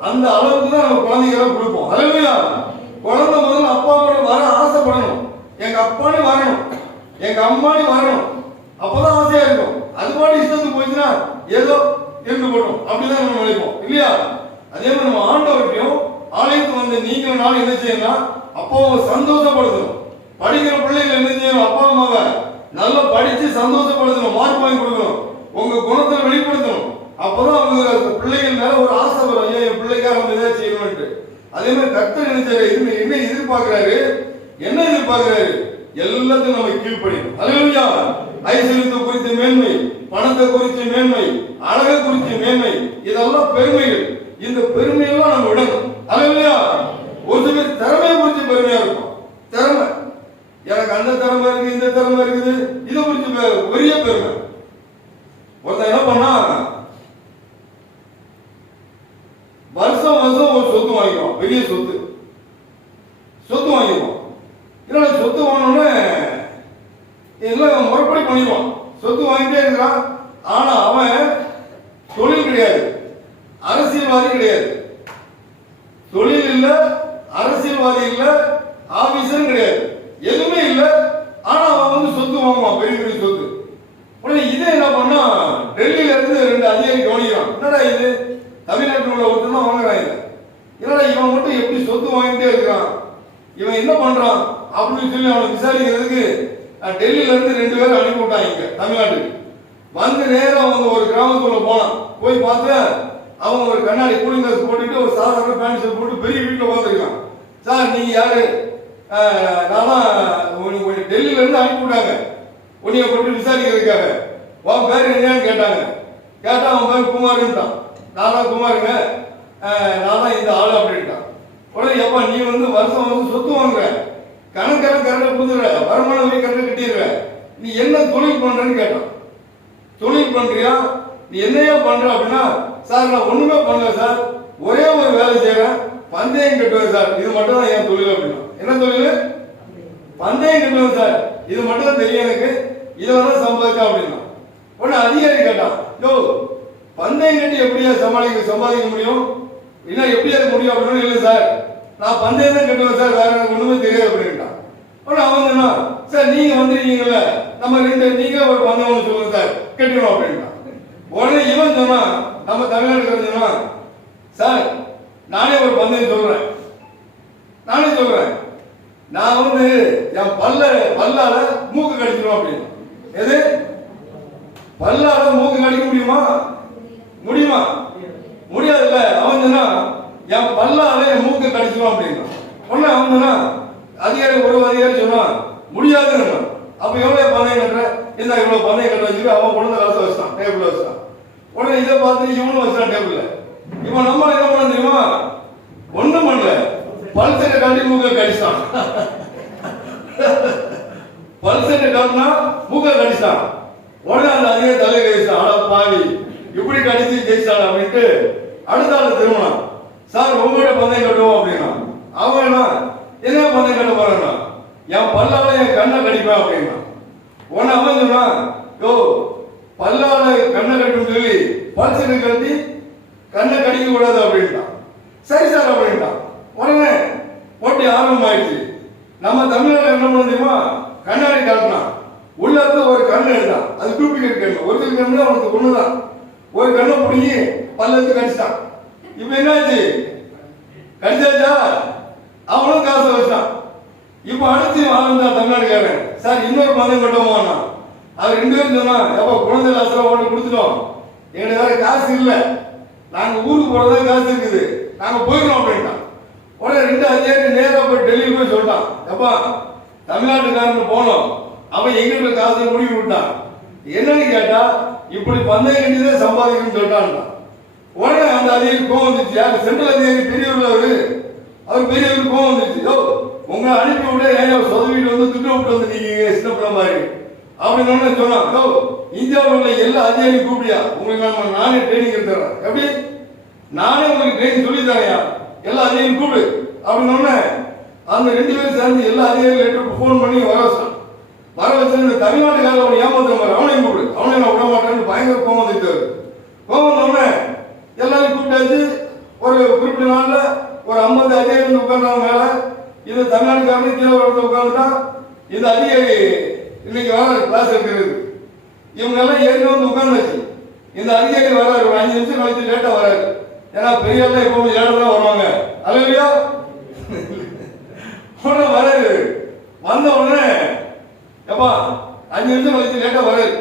அந்த அளவுக்கு தான் நம்ம குழந்தைகளை கொடுப்போம். அல்லையா? குழந்தை முதல்ல அப்பா அம்மா வர ஆசைப்படணும், எங்க அப்பானே வரணும், எங்க அம்மானே வரணும், அப்பதான் ஆசையா இருக்கும். அது பாட்டு இஷ்டத்துக்கு போச்சுன்னா ஏதோ இருந்து போட்டோம் அப்படிதான் நம்ம நினைப்போம். இல்லையா? அதே மாதிரி நம்ம ஆண்டவர்கிட்டையும் ஆலயத்துக்கு வந்து நீங்களும் நானும் என்ன செய்யணும், அப்பாவை சந்தோஷப்படுத்தணும். படிக்கிற பிள்ளைகள் என்ன செய்யணும், அப்பா அம்மாவை நல்லா படிச்சு சந்தோஷப்படுத்தணும், மார்க் வாங்கி கொடுக்கணும், உங்க குணத்தை வெளிப்படுத்தணும். அப்பதான் அவங்க பிள்ளைகள் மேல ஒரு ஆசை வரும், ஐயா என் பிள்ளைக்காக நம்ம ஏதாவது செய்யணும்ட்டு. அதே மாதிரி கர்த்தர் என்ன எதிர்பார்க்கிறாரு, என்ன எதிர்பார்க்கிறாரு, எல்லாத்தையும் நம்ம கீழ்ப்படியும். அல்லேலூயா! ஐஸ்வர்யத்தை குறித்த மேன்மை, பணத்தை குறித்த மேன்மை, அழகை குறித்த மேன்மை, இதெல்லாம் பெருமைகள். இந்த பெருமையெல்லாம் நம்ம விடணும். அல்லேலூயா! ஒரு பேர் திறமையை குறித்து பெருமையா இருக்கும். திறமை, எனக்கு அந்த திறமை இருக்கு, இந்த திறமை இருக்குது, இதை குறித்து பெரிய பெருமை. ஒருத்தன் என்ன பண்ணா வருஷம் வருஷம் ஒரு சொத்து வாங்கிடுவான், பெரிய சொத்து வாங்கிடுவான். இல்ல சொத்து வாங்கணும்னு எல்லாம் முறைப்படி பண்ணிடுவான், சொத்து வாங்கிட்டே இருக்கிறான். ஆனா அவன் தொழில் கிடையாது, அரசியல்வாதி கிடையாது, தொழில் இல்ல, அரசியல்வாதி இல்ல, ஆபீசரும் கிடையாது, எதுவுமே இல்ல. ஆனா அவன் வந்து சொத்து வாங்குவான், பெரிய பெரிய சொத்து. உடனே இதே என்ன பண்ணா டெல்லியில இருந்து 2 அதிகாரி கவனிக்கிறான். என்னடா இது, தமிழ்நாட்டில் உள்ள ஒருத்தர் தான் வாங்குறான், இது என்னடா இவன் மட்டும் எப்படி சொத்து வாங்கிட்டே இருக்கிறான், இவன் என்ன பண்றான் அப்படின்னு சொல்லி அவனை விசாரிக்கிறதுக்கு டெல்லியில இருந்து 2 பேரும் அனுப்பி விட்டாங்க இங்க தமிழ்நாட்டுக்கு. வந்து நேரம் அவங்க ஒரு கிராமத்துக்குள்ள போனான். போய் பார்த்து அவங்க ஒரு கண்ணாடி கூலிங் கிளாஸ் போட்டுட்டு ஒரு சாதாரண பேண்ட் ஷர்ட் போட்டு பெரிய வீட்டில் உட்காந்துருக்கான். சார் நீங்க யாரு, நான் டெல்லியில இருந்து அனுப்பி விட்டாங்க உன்னைய போட்டு விசாரிக்கிறதுக்காக, உன் பேர் என்னன்னு கேட்டாங்க. கேட்டா அவன் பேர் குமாருன்ட்டான். நான் தான் குமாருங்க, நான் தான் இந்த ஆளு அப்படின்ட்டான். உடனே எப்பா நீ வந்து வருஷம் வருஷம் சொத்து வாங்குற, கணக்கெல்லாம் கரெக்டாக கொடுத்துற, வருமான வரி கரெக்டாக கட்டிடுற, நீ என்ன தொழில் பண்றன்னு கேட்டான். தொழில் பண்றியா, நீ என்னையா பண்ற அப்படின்னா, சார் நான் ஒண்ணுமே பண்ணல சார், ஒரே ஒரு வேலை செய்யறேன், பந்தயம் கட்டுவேன் சார், இது மட்டும் தான் என் தொழில் அப்படின்னா. என்ன தொழில்? பந்தயம் கட்டுவேன் சார், இது மட்டும் தான் தெரியும் எனக்கு, இதுல தான் சம்பாதிச்சா அப்படின்னா. உடனே அதிகாரி கேட்டான், யோ பந்தயம் கட்டி எப்படியா சம்பாதிக்க முடியும், இன்னும் எப்படியா முடியும் அப்படின்னு. இல்லை சார் நான் பந்தயம் தான் கட்டுவேன் சார், வேற எனக்கு ஒண்ணுமே தெரியாது அப்படின்ட்டான். உடனே அவன் சொன்னா, சார் நீங்க வந்துருக்கீங்கல்ல, நம்ம நீங்க ஒரு பந்தயம் ஒன்று சொல்லுங்க சார், கட்டிடுவோம் அப்படின்ட்டான். உடனே இவன் சொன்னா, நம்ம தமிழ்நாடு சொன்னா, சார் நானே ஒரு பந்தயம் சொல்றேன், நான் வந்து என் பல்லால மூக்கு கடிச்சிடும் அப்படின்னு. எது பல்லால மூக்கு கடிக்க முடியுமா? முடியாதுல்ல. அவன் சொன்னா என் பல்லால என் மூக்கு கடிச்சிடும் அப்படின்னா. உடனே அவன் சொன்னா அதிகாரி ஒரு அதிகாரி சொன்னா முடியாதுன்னு. அப்ப எவ்வளவு பந்தயம் கட்டுற, இந்த இவ்வளவு பந்தயம் கட்டுற வச்சுட்டு அவன் கொண்டு வந்து கலச வச்சான், டேபிள் வச்சான். உடனே இதை பார்த்து இவனும் வச்சான் டேபிள்ல. இவன் நம்ம என்ன பண்ண தெரியுமா, ஒண்ணும் பண்ணல, பல்செட்டை காட்டி மூக்க கடிச்சான். பல்செட்டை காட்டினா மூக்க கடிச்சான். உடனே அந்த அதிகாரி தலையை கடிச்சான். ஆனா பாவி இப்படி கடிச்சு ஜெயிச்சான் அப்படின்ட்டு அடுத்த ஆள் திரும்பினான். சார் உங்கள்கிட்ட பந்தயம் கட்டுவோம் அப்படின்னா. அவன் என்ன பந்தயம் கட்ட போறான்னா, என் பல்லால என் கண்ணை கடிப்பேன் அப்படின்னா. உடனே அவன் சொன்னான், யோ பல்லால கண்ணை கட்டும் சொல்லி பல்செட்டை கட்டி கண்ணை கடிக்க கூடாது அப்படின்ட்டான். சரி சார் அப்படின்ட்டான். உடனே போட்டி ஆரம்பமாயிடுச்சு. நம்ம தமிழ்நாடு என்ன பண்ண தெரியுமா, கண்ணாடி காட்டினா உள்ள இருந்து ஒரு கண்ணு எடுத்தான், அது டூப்ளிகேட் கண்ணு, ஒரிஜினல் ஒரு கண்ணு அவனுக்கு ஒண்ணுதான், ஒரு கண்ணை பிடிங்கி பல்லத்து கடிச்சிட்டான். இப்ப என்னாச்சு? கடிச்சாச்சா? அவனும் காசை வச்சான். இப்ப அடுத்து ஆளுந்தான் தமிழ்நாடுக்காரன், சார் இன்னொரு பந்தயம் கட்டுவோமா? அவர் 2 பேரும் சொன்னா, எப்ப குழந்தை லாசரம் ஓட்டு கொடுத்துட்டோம், எங்களுக்கு வேற காசு இல்லை, நாங்க ஊருக்கு போறதா காசு இருக்குது, நாங்க போயிடுறோம் அப்படின்ட்டான். உடனே 2 அதிகாரி நேரா போய் டெல்லியில் போய் சொல்லிட்டான், எப்பா தமிழ்நாட்டுக்காரன் போனோம், அவன் எங்கிட்ட காசை முடிவு விட்டான், என்னன்னு கேட்டா இப்படி பந்தயம் கண்டிதான் சம்பாதிக்கணும்னு சொல்லிட்டான். உடனே அந்த அதிகாரி கோவம் வந்துச்சு. யாரு? சென்ட்ரல் அதிகாரி பெரியவர், அவர் பெரியவர் கோவம் வந்துச்சு. ஓ உங்களை அனுப்பி விட ஏன் சொதவிட்டு வந்து துட்டு விட்டு வந்து நீங்க சின்ன பிள்ளை மாதிரி அப்படின்னு சொன்னான். ஓ இந்தியாவில் உள்ள எல்லா அதிகாரியும் கூப்பிடியா, உங்களுக்கு நானே ட்ரைனிங் எடுத்துறேன், எப்படி நானே உங்களுக்கு ட்ரைனிங் சொல்லி தரையா, எல்லா அதிகாரியும் கூப்பிடு அப்படின்னு அந்த 2 பேரும் சேர்ந்து எல்லா அதிகாரிகளுக்கு போன் பண்ணி வர வச்சான். வர வச்சு இந்த தமிழ்நாட்டுக்காரர் அவனை ஏமாத்துற மாதிரி அவனையும் கூப்பிடு, அவனை நான் விட மாட்டேன்னு பயங்கர கோவம் வந்துட்டாரு. கோவம் வந்தோடனே எல்லாரும் கூப்பிட்டாச்சு. ஒரு குறிப்பிட்ட நாள்ல ஒரு 50 அதிகாரி வந்து உட்கார்ந்தாங்க மேல. இது தமிழ்நாட்டுக்காரன் கீழே ஒரு உட்கார்ந்துட்டா இந்த அதிகாரி இன்னைக்கு வர கிளாஸ் எடுக்கிறது. இவங்க எல்லாம் ஏற்கனவே வந்து உட்கார்ந்துச்சு. இந்த அதிகாரி வராரு, ஒரு 5 நிமிஷம் கழிச்சு லேட்டா வராரு. ஏன்னா பெரிய எல்லாம் எப்பவுமே லேட்டா தான் வருவாங்க, அல்லையா? உடனே வராரு. வந்த உடனே எப்பா 5 நிமிஷம் கழிச்சு லேட்டா வராரு.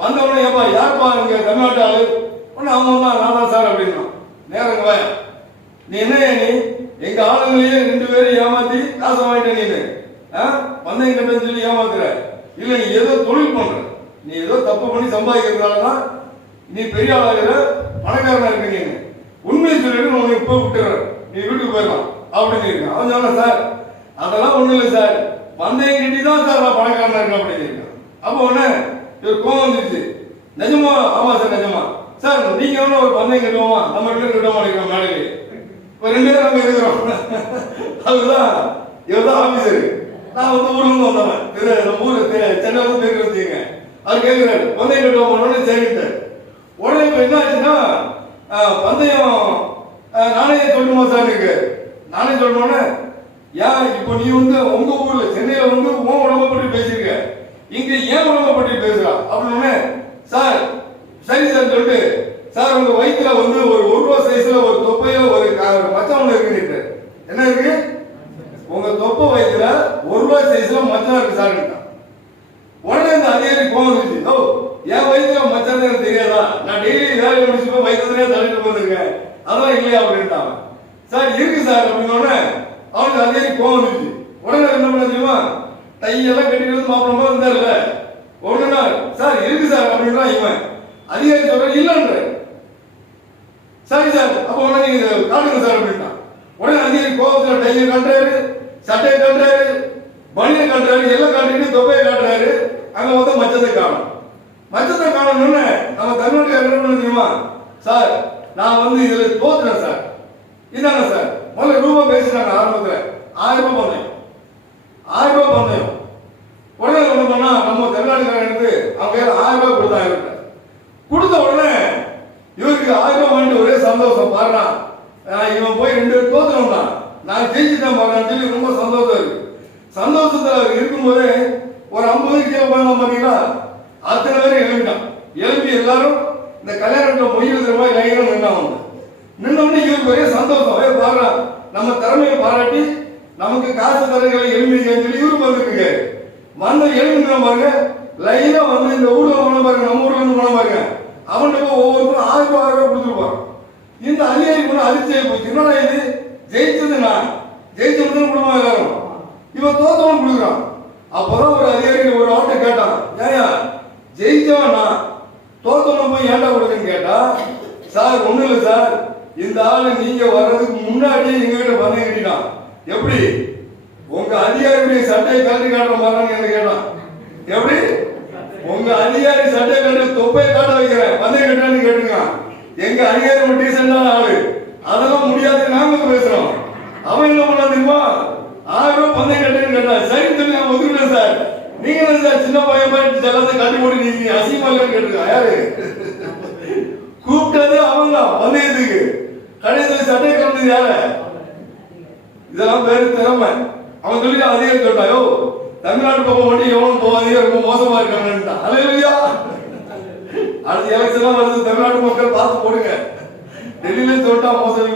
வந்த உடனே எப்பா யாருப்பா இங்க தமிழ்நாட்டு ஆளு? உடனே அவங்க தான் நான் தான் சார் அப்படின்னா. நேரம் வாயா, நீ என்ன நீ எங்க ஆளுங்களையே 2 பேரும் ஏமாத்தி காசை வாங்கிட்ட, நீ பந்தயம் கட்டன்னு சொல்லி ஏமாத்துற, இல்ல நீ ஏதோ தொழில் பண்ற, நீ ஏதோ தப்பு பண்ணி சம்பாதிக்கிறதுனாலதான் நீ பெரிய ஆளாகிற, பணக்காரனா இருக்க, நீ உண்மையை சொல்லிட்டு உனக்கு இப்ப விட்டுற, நீ வீட்டுக்கு போயிடலாம் அப்படின்னு இருக்கான். அவன் சொன்ன, சார் அதெல்லாம் ஒண்ணு இல்லை சார், பந்தயம் கட்டி தான் சார் நான் பணக்காரனா இருக்கேன் அப்படின்னு இருக்கான். அப்போ உடனே இவர் கோவம் வந்துருச்சு. நிஜமா? ஆமா சார் நிஜமா. சார் நீங்க வேணும் ஒரு பந்தயம் கட்டுவோமா, நம்ம 2 பேரும் கட்ட மாட்டேங்கிறோம் மேடையிலே. இப்ப 2 பேரும் நம்ம இருக்கிறோம். அதுதான் இவர்தான் ஆபீசர், நான் வந்து ஊர்ல இருந்து வந்தவன், நம்ம ஊரு சென்னை வந்து பேருக்கு வச்சுங்க. அவர் கேட்கிறாரு பந்தயம் கட்டுவோம், சரிட்டார். உடனே இப்ப என்ன ஆச்சுன்னா பந்தயம் நானே சொல்லணுமா சார் இருக்கு, நானே சொல்லணும்னு ஏன் இப்போ நீ வந்து உங்க ஊர்ல சென்னையில வந்து உன் உடம்ப பற்றி பேசியிருக்க, இங்க ஏன் உடம்ப பற்றி பேசுறா அப்படின்னு. சார் சரி சார் சொல்லிட்டு, சார் உங்க வயிற்றுல வந்து ஒரு 1 ரூபா சைஸ்ல ஒரு தொப்பையில ஒரு மச்சம் ஒண்ணு இருக்கு. என்ன இருக்கு? உங்க தொப்பை வயிற்றுல 1 ரூபா சைஸ்ல மச்சம் இருக்கு சார். உடனே இந்த அதிகாரி கோவம் வந்துச்சு. ஓ என் வயிற்றுல மச்சம் எனக்கு தெரியாதா, நான் டெய்லி வேலை முடிச்சு போய் வயிற்றுலயே தள்ளிட்டு வந்திருக்கேன், அதெல்லாம் இல்லையா அப்படின்ட்டாங்க. சார் இருக்கு சார் அப்படின்னு. அவனுக்கு அதிகாரி கோவம் வந்துச்சு. உடனே என்ன பண்ண தெரியுமா, டையெல்லாம் கட்டிட்டு வந்து மாப்பிளமா இருந்தாருல்ல, உடனே சார் இருக்கு சார் அப்படின்னா இவன் அதிகாரி சொல்ற இல்லன்ற. சரி சார் அப்ப உடனே நீங்க காட்டுங்க சார் அப்படின்ட்டான். உடனே அதிகாரி கோவத்துல டையை காட்டுறாரு, சட்டையை காட்டுறாரு, பனியை காட்டுறாரு, எல்லாம் காட்டிட்டு தொப்பையை காட்டுறாரு. அங்க வந்து மச்சத்தை காணும். மச்சத்தை காணணும்னு நம்ம தமிழ்நாட்டுக்கு என்ன பண்ண தெரியுமா, சார் நான் வந்து இதுல தோத்துறேன் சார், இதாங்க சார் முதல்ல ரூபா பேசினாங்க. ஆரம்பத்துல 1000 ரூபாய் பந்தயம், 1000 ரூபாய் பந்தயம். உடனே என்ன பண்ணா நம்ம தமிழ்நாட்டுக்காரன் எடுத்து அவங்க 1000 ரூபாய் கொடுத்தாங்க. கொடுத்த உடனே இவருக்கு 1000 ரூபாய் வாங்கிட்டு ஒரே சந்தோஷம். பாருனா இவன் போய் 2 பேர் தோத்துறோம்னா நான் ஜெயிச்சுட்டேன் பாருன்னு சொல்லி ரொம்ப சந்தோஷம் இருக்கு. சந்தோஷத்துல இருக்கும்போது ஒரு 50 கீழே போனோம் பாத்தீங்களா, அத்தனை பேரும் எழுப்பிட்டான். எழுப்பி எல்லாரும் இந்த கல்யாணத்துல மொய் எழுதுற மாதிரி லைனும் நின்னாங்க. நின்னோடனே இவருக்கு ஒரே சந்தோஷம். பாருனா நம்ம திறமையை பாராட்டி நமக்கு காசு தரங்களை எழுப்பிக்கன்னு சொல்லி இவருக்கு வந்துருக்கு. வந்த எழுப்பினா பாருங்க, லைனா வந்து இந்த ஊர்ல போன பாருங்க, நம்ம ஊர்ல இருந்து போன பாருங்க, அவன்கிட்ட ஒவ்வொருத்தரும் 1000 ரூபாய் கொடுத்துருப்பான். இந்த அதிகாரி கூட அதிர்ச்சியை போச்சு. என்னடா இது, ஜெயிச்சது நான், ஜெயிச்ச மட்டும் கொடுமா எல்லாரும், இவன் தோத்தவன் கொடுக்குறான். அப்பதான் ஒரு அதிகாரி ஒரு ஆட்டை கேட்டான், ஏயா ஜெயிச்சவன் நான், தோத்தவன் போய் ஏன்டா கொடுக்குன்னு கேட்டா, சார் ஒண்ணு இல்லை சார், இந்த ஆளு நீங்க வர்றதுக்கு முன்னாடி எங்க கிட்ட பந்தயம் கட்டிட்டான். எப்படி உங்க அதிகாரி சட்டையை கழட்டி காட்டுற மாதிரி என்ன கேட்டான். எப்படி உங்க அதிகாரி சட்டை கட்டு தொப்பையை காட்ட வைக்கிறேன் பந்தயம் கட்டான்னு கேட்டுங்க. எங்க அதிகாரி டீசென்டான ஆளு, அதெல்லாம் முடியாது நாங்க பேசுறோம். அவன் என்ன பண்ண தெரியுமா, 1000 ரூபாய் பந்தயம் கட்டுன்னு கேட்டான். சரி சொல்லி நான் ஒதுக்கிட்டேன் சார், நீங்க என்ன சார் சின்ன பையன் மாதிரி எல்லாத்தையும் கட்டி போட்டு நீங்க அசிங்கமா இல்லைன்னு கேட்டுருக்கான். யாரு கூப்பிட்டது? அவங்க பந்தயத்துக்கு. கடைசியில் சட்டை கலந்தது யாரு? இதெல்லாம் பேரு திறமை. அவன் சொல்லி அதிகாரி சொல்லிட்டாயோ தமிழ்நாட்டு பக்கம் மட்டும் எவனும் போவாதீங்க, ரொம்ப மோசமா இருக்காங்கன்னு. அல்லேலூயா. அடுத்த எலெக்ஷன் வருது, தமிழ்நாட்டு மக்கள் பார்த்து போடுங்க. டெல்லியில சொல்லிட்டா மோசடி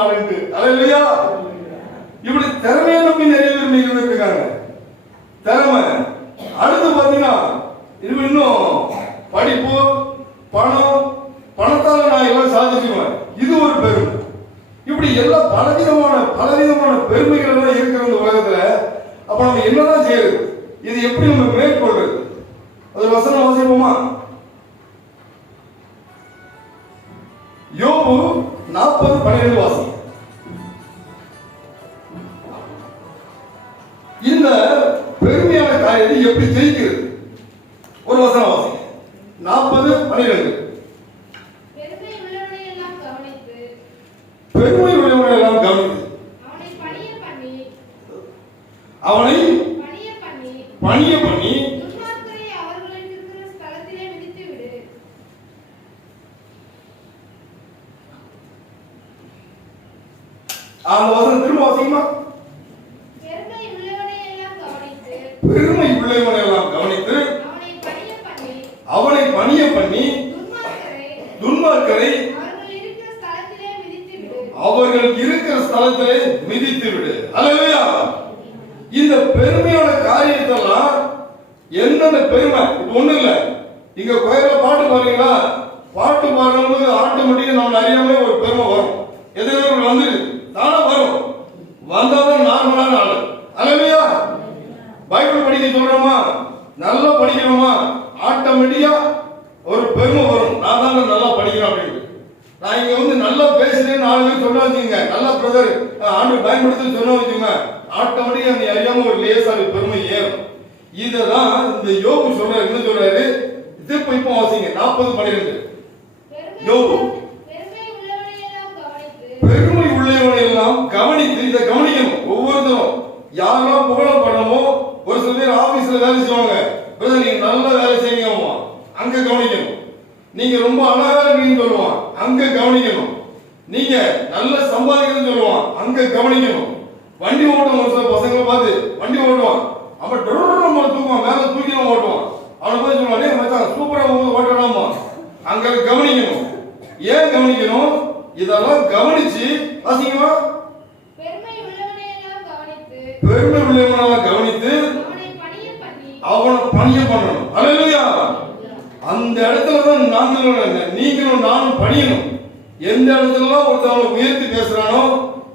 ஆளுன்ட்டு. அல்லேலூயா. இப்படி திறமையை நம்பி நிறைய பேர் இன்னைக்கு இருக்காங்க. திறமை. அடுத்து பாத்தீங்கன்னா இன்னும் படிப்பு, பணம், பணத்தால நான் எல்லாம் சாதிச்சுவேன், இது ஒரு பெருமை. இப்படி எல்லாம் பலவிதமான பெருமைகள் எல்லாம் இருக்கிற இந்த உலகத்துல. அப்ப நம்ம என்னதான் செய்யறது? இது எப்படி நம்ம மேற்கொள்றது? அது வசனம் வாசிப்போமா? யோபு 40:12 வாசி. இந்த பெருமையான காரியத்தை எப்படி ஜெயிக்கிறது? ஒரு வசனம் வாசி. 40:12. பெருமை உள்ளவனை எல்லாம் கவனித்து அவனை பணிய பண்ணி அந்த வசனம் திரும்ப வாசிக்குமா? பெருமை உள்ளவனை எல்லாம் கவனித்து அவனை பணிய பண்ணி துன்மார்க்கரை அவர்கள் இருக்கிற ஸ்தலத்திலே மிதித்து விடு. அல்லேலூயா. இந்த பெருமையான காரியத்தெல்லாம் என்னென்ன பெருமை? இது ஒண்ணு இல்ல. இங்க கோயில பாட்டு பாருங்களா? பாட்டு பாடும்போது ஆட்டோமேட்டிக்கா நம்ம அறியாமலே ஒரு பெருமை வரும். எதுவே வந்து தானே வரும். வந்தாதான் நார்மலான ஆளு. அல்லேலூயா. பைபிள் படிக்க சொல்றோமா, நல்லா படிக்கிறோமா, ஆட்டோமேட்டிக்கா ஒரு பெருமை வரும். நான் தான் நல்லா படிக்கிறேன் அப்படின்னு. நான் இங்க வந்து நல்லா பேசுறேன்னு 4 பேர் சொல்ல வச்சுங்க, நல்லா பிரதர் ஆண்டு பயன்படுத்தி சொல்ல வச்சுங்க, ஆட்டோமேட்டிக்கா நீ அறியாம ஒரு லேசான பெருமை ஏறும். இததான் இந்த யோபு சொல்றாரு. என்ன சொல்றாரு? திருப்ப இப்போ வாசிங்க 40:12. யோபு பெருமை உள்ளவனை எல்லாம் கவனித்து, இதை கவனிக்கணும். ஒவ்வொருத்தரும் யாரெல்லாம் புகழப்படணுமோ, ஒரு சில பேர் ஆபீஸ்ல வேலை செய்வாங்க, பிரதர் நீங்க நல்ல வேலை செய்யுங்க, அங்க கவனிக்கணும். நீங்க ரொம்ப அழகா இருக்கீங்கன்னு சொல்லுவான், அங்க கவனிக்கணும். நீங்க நல்ல சம்பாதிக்கணும்னு சொல்லுவான், அங்க கவனிக்கணும். வண்டி ஓட்டும் ஒரு சில பசங்களை பார்த்து வண்டி ஓட்டுவான், அவன் டொர்ரம் தூக்குவான், மேல தூக்கிலாம் ஓட்டுவான். அவனை பார்த்து சொல்லுவான், மச்சான் சூப்பரா ஓட்டலாமா, அங்க கவனிக்கணும். ஏன் கவனிக்கணும்? இதெல்லாம் கவனிச்சு வாசிங்கம்மா. பெருமை உள்ளவனெல்லாம் கவனித்து அவனை பணிய பண்ணணும். அல்லேலூயா. அந்த இடத்துல தான் நீங்களும் நானும் பணியணும். எந்த இடத்துல ஒருத்தவங்களை உயர்த்தி பேசுறானோ,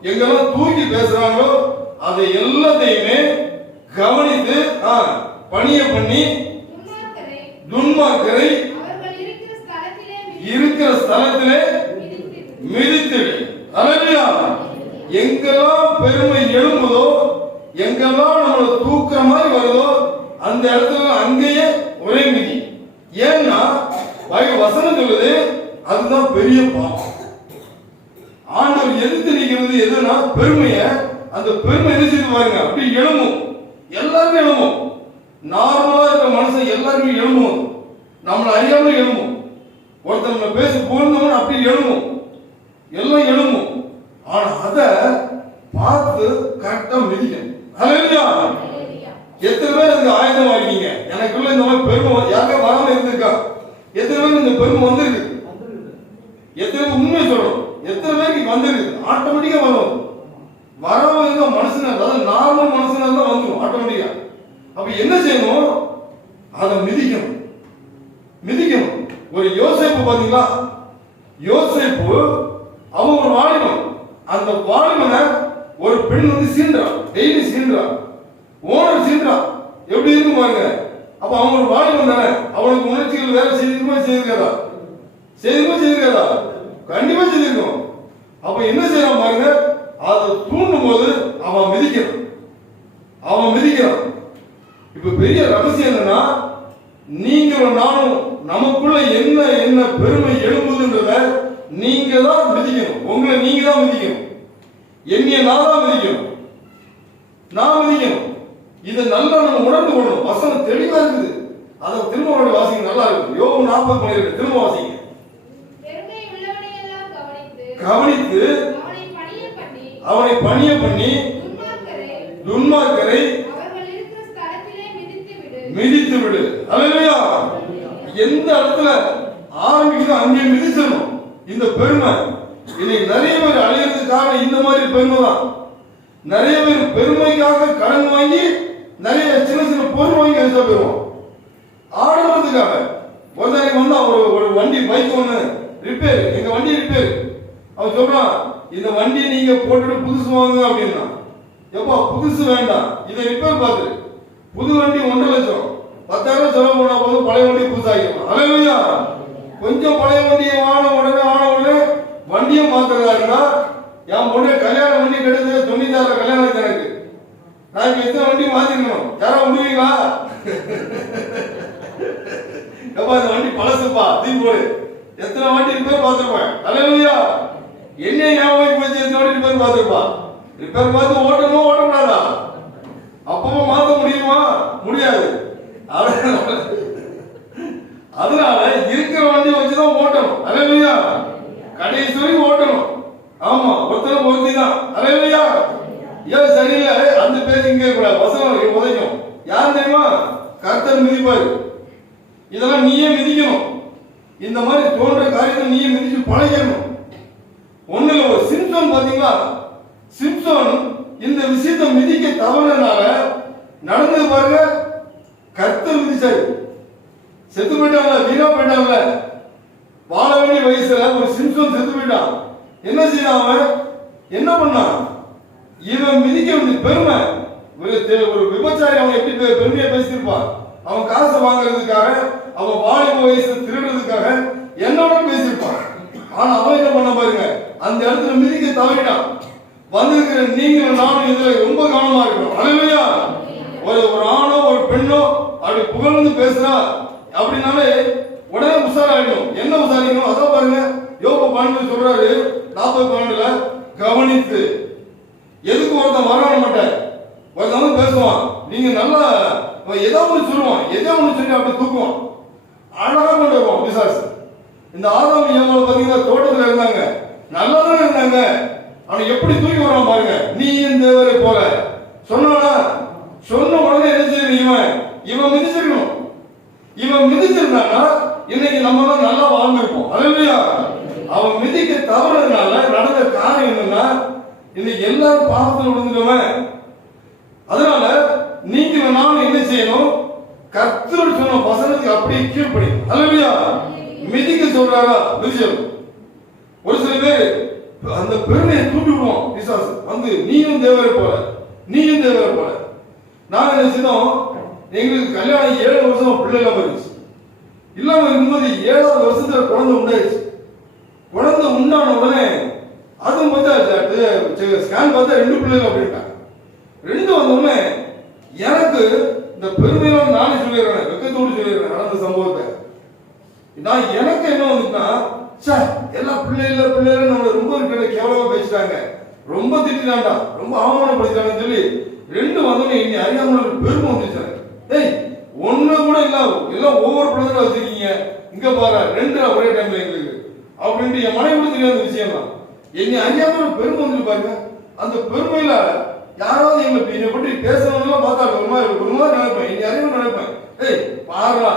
எங்கெல்லாம் தூக்கி பேசுறாங்களோ, அதை எல்லாத்தையுமே கவனித்து பணிய பண்ணி துன்மார்க்கரை இருக்கிற ஸ்தலத்திலே மிதித்துடு. அல்லேலூயா. எங்கெல்லாம் பெருமை எழும்புதோ, எங்கெல்லாம் நம்மளை தூக்குற மாதிரி வருதோ, அந்த இடத்துல அங்கேயே ஒரே மிதி. ஏன்னா வசனம் சொல்லுது, அதுதான் பெரிய பாவம். ஆண்டவர் எதிர்த்து நிற்கிறது எதுனா பெருமைய. அந்த பெருமை என்ன செய்து பாருங்க, அப்படி எழும்பும். எல்லாருமே எழும்பும். நார்மலா இருக்க மனுஷன் எல்லாருமே எழும்பும். நம்மளை அறியாமலே எழும்பும். ஒருத்தர் பேசி போனவன் அப்படி எழும்பும், எல்லாம் எழும்பும். ஆனா அதை பார்த்து கரெக்டா மிதிக்கணும். அல்லேலூயா. எத்தனை பேர் அதுக்கு ஆயுதமா இருக்கீங்க? எனக்குள்ள இந்த மாதிரி பெருமை யாருக்கா வராம இருந்திருக்கா? எத்தனை பேருக்கு இந்த பெருமை வந்திருக்கு? எத்தனை உண்மை சொல்றோம்? எத்தனை பேருக்கு வந்திருக்கு? ஆட்டோமேட்டிக்கா வரும். வராம இருந்த மனுஷன், அதாவது நார்மல் மனுஷனா தான் வந்துடும் ஆட்டோமேட்டிக்கா. அப்ப என்ன செய்யணும்? அதை மிதிக்கணும். மிதிக்கணும். ஒரு யோசேப்பு பாத்தீங்களா? யோசேப்பு அவன் ஒரு வாலிபன். அந்த வாலிபனை ஒரு பெண் வந்து சீன்றான், டெய்லி சீன்றான், ஓனர் சீன்றான். எப்படி இருக்கும் பாருங்க. அப்ப அவன் ஒரு வாலிபன் தானே, அவனுக்கு உணர்ச்சிகள் வேலை செய்திருக்காதா? செய்திருக்காதா? கண்டிப்பா செய்திருக்கும். அப்ப என்ன செய்யறான் பாருங்க, அதை தூண்டும் போது அவன் மிதிக்கிறான். இப்ப பெரிய ரகசியம் என்னன்னா, நீங்களும் நானும் நமக்குள்ள என்ன பெருமை எழும்புதுன்றத நீங்க தான் மிதிக்கணும். உங்களை நீங்க தான் மிதிக்கணும். என்னைய நான் தான் மிதிக்கணும். இதை நல்லா நம்ம உணர்ந்து கொள்ளணும். வசனம் தெளிவா இருக்குது. அதை திரும்ப வாசிங்க, நல்லா இருக்கும். யோபு 40:12 திரும்ப வாசிங்க. கவனித்து அவனை பணிய பண்ணி துன்மார்க்கரை மிதித்து விடு. அல்லேலூயா. எந்த இடத்துல ஆரம்பிக்கணும், அங்கே மிதிச்சிடணும். இந்த பெருமை இன்னைக்கு நிறைய பேர் அழியறதுக்காக இந்த மாதிரி பெருமை தான். நிறைய பேர் பெருமைக்காக கடன் வாங்கி நிறைய சின்ன சின்ன பொருள் வாங்கி வச்சா போயிடுவோம். ஆடம்பரத்துக்காக ஒரு நாளைக்கு வந்து ஒரு வண்டி பைக் ஒன்று ரிப்பேர், எங்க வண்டி ரிப்பேர். அவன் சொல்றான், இந்த வண்டியை நீங்க போட்டுட்டு புதுசு வாங்க அப்படின்னா. எப்பா புதுசு வேண்டாம், இதை ரிப்பேர் பார்த்து புது வண்டி 1.5 லட்சம் 10,000 செலவு பண்ணா போதும், பழைய வண்டி புதுசாகிக்கலாம். அல்லேலூயா. கொஞ்சம் பழைய வண்டியை ஆன உடனே வண்டியை மாத்துறதா இருந்தா, என் பொண்ணு கல்யாணம் வண்டி கிடைச்சது 96 கல்யாணம் எனக்கு. நான் இப்ப எத்தனை வண்டி மாத்திருக்கணும், யாரா விடுவீங்களா? எப்பா இந்த வண்டி பழசுப்பா, தீ போடு. எத்தனை வண்டி ரிப்பேர் பார்த்துருப்பேன். அல்லேலூயா. என்ன ஞாபகம் போச்சு, எத்தனை வண்டி ரிப்பேர் பார்த்துருப்பா. ரிப்பேர் பார்த்து ஓட்டணும், ஓட்டக்கூடாதா? அப்பமா மாத்த முடியுமா? முடியாது. அதனால இருக்கிற வண்டி வச்சுதான் ஓட்டணும். அல்லேலூயா. கடைசி வரைக்கும் ஓட்டணும். ஆமா, ஒருத்தர் ஒருத்தி தான். அல்லேலூயா. ஏன் சரியில்லை அந்த பேர் இங்கே கூடாது, வசனம் உதைக்கும். யார் தெரியுமா? கர்த்தர் மிதிப்பாரு. இதெல்லாம் நீயே மிதிக்கணும். இந்த மாதிரி தோன்ற காரியத்தை நீயே மிதிச்சு பழகணும். ஒண்ணுல ஒரு சிம்சோன் பாத்தீங்களா? சிம்சோன் இந்த விஷயத்தை மிதிக்க தவறுனால நடந்தது பாருங்க. கர்த்தர் மிதிச்சாரு. செத்து போயிட்டான்ல, வீணா போயிட்டான்ல. வாழ வேண்டிய வயசுல ஒரு சிம்சோன் செத்து போயிட்டான். என்ன செய்யலாம்? அவன் என்ன பண்ணான்? இவன் மிதிக்க வேண்டிய பெருமை. ஒரு விபச்சாரி அவன் எப்படி பெருமையா பேசியிருப்பான். அவன் காசை வாங்குறதுக்காக, அவன் வாலிப வயசு திருடுறதுக்காக என்னோட பேசியிருப்பான். ஆனா அவன் என்ன பண்ண பாருங்க, அந்த இடத்துல மிதிக்க தவறிட்டான். வந்திருக்கிற நீங்களும் நானும் இதுல ரொம்ப கவனமா இருக்கணும். அல்லேலூயா. ஒரு ஆணோ ஒரு பெண்ணோ அப்படி புகழ்ந்து பேசுறா அப்படின்னாலே உடனே உஷாராயிடும். என்ன உஷாரிக்கணும்? அதான் பாருங்க, யோபு 12 சொல்றாரு, 40:12 கவனித்து. எதுக்கு ஒருத்தன் வரான மாட்டேன், ஒருத்தவங்க பேசுவான், நீங்க நல்லா ஏதோ ஒன்று சொல்லுவான், ஏதோ ஒன்று சொல்லி அப்படி தூக்குவான், அழகா கொண்டு வருவான் பிசாசு. இந்த ஆதாம் ஏவாள் பாத்தீங்கன்னா தோட்டத்துல இருந்தாங்க, நல்லாதான் இருந்தாங்க. அவன் எப்படி தூக்கி வரான் பாருங்க. நீ இந்த தேவரை போல சொன்னா, சொன்ன உடனே என்ன செய்யணும்? இவன் மிதிச்சிருக்கணும். இவன் மிதிச்சிருந்தானா இன்னைக்கு நம்ம தான் நல்லா வாழ்ந்திருப்போம். அல்லேலூயா. அவன் மிதிக்க தவறுனால நடந்த காரியம் என்னன்னா, இன்னைக்கு எல்லாரும் பாவத்தில் விழுந்துடுவேன். அதனால நீங்க நானும் என்ன செய்யணும்? கர்த்தர் சொன்ன வசனத்துக்கு அப்படியே கீழ்ப்படி. அல்லேலூயா. மிதிக்க சொல்றாரா? மிதிச்சணும். ஒரு சில பேர் அந்த பெருமையை தூண்டி விடுவோம் பிசாசு வந்து, நீயும் தேவரை போல, நீயும் தேவரை போல. நாங்க என்ன செய்தோம்? எங்களுக்கு கல்யாணம் 7 வருஷம் பிள்ளை இல்லாம இருந்துச்சு. இல்லாம இருக்கும்போது 7வது வருஷத்துல குழந்தை உண்டாயிடுச்சு. குழந்தை உண்டான உடனே அதுவும் பார்த்தா ஸ்கேன் பார்த்தா 2 பிள்ளைகள் அப்படின்ட்டாங்க. 2 வந்த உடனே எனக்கு இந்த பெருமையோட நானே சொல்லிடுறேன், வெக்கத்தோடு சொல்லிடுறேன் நடந்த சம்பவத்தை. நான் எனக்கு என்ன வந்துச்சுன்னா, எல்லா பிள்ளைகள் நம்மளை ரொம்ப கேவலமா பேசிட்டாங்க, ரொம்ப திட்டாண்டா, ரொம்ப அவமானப்படுத்திட்டாங்கன்னு சொல்லி 2 வந்தோடனே இனி அறியாமல் பெருமை வந்துச்சு. ஏய், ஒண்ணு கூட இல்ல, எல்லாம் ஒவ்வொரு பிள்ளைகளை வச்சிருக்கீங்க, இங்க பாரு 2 ஒரே டைம்ல எங்களுக்கு அப்படின்ட்டு என் மனைவி தெரியாத விஷயம் தான். என்னை அறியாமல் பெருமை வந்துட்டு பாருங்க. அந்த பெருமையில யாராவது என்னை பற்றி பேசணும்லாம் பார்த்தா ஒரு மாதிரி நினைப்பேன், என்னை அறிவு நினைப்பேன். ஏய் பாருடா,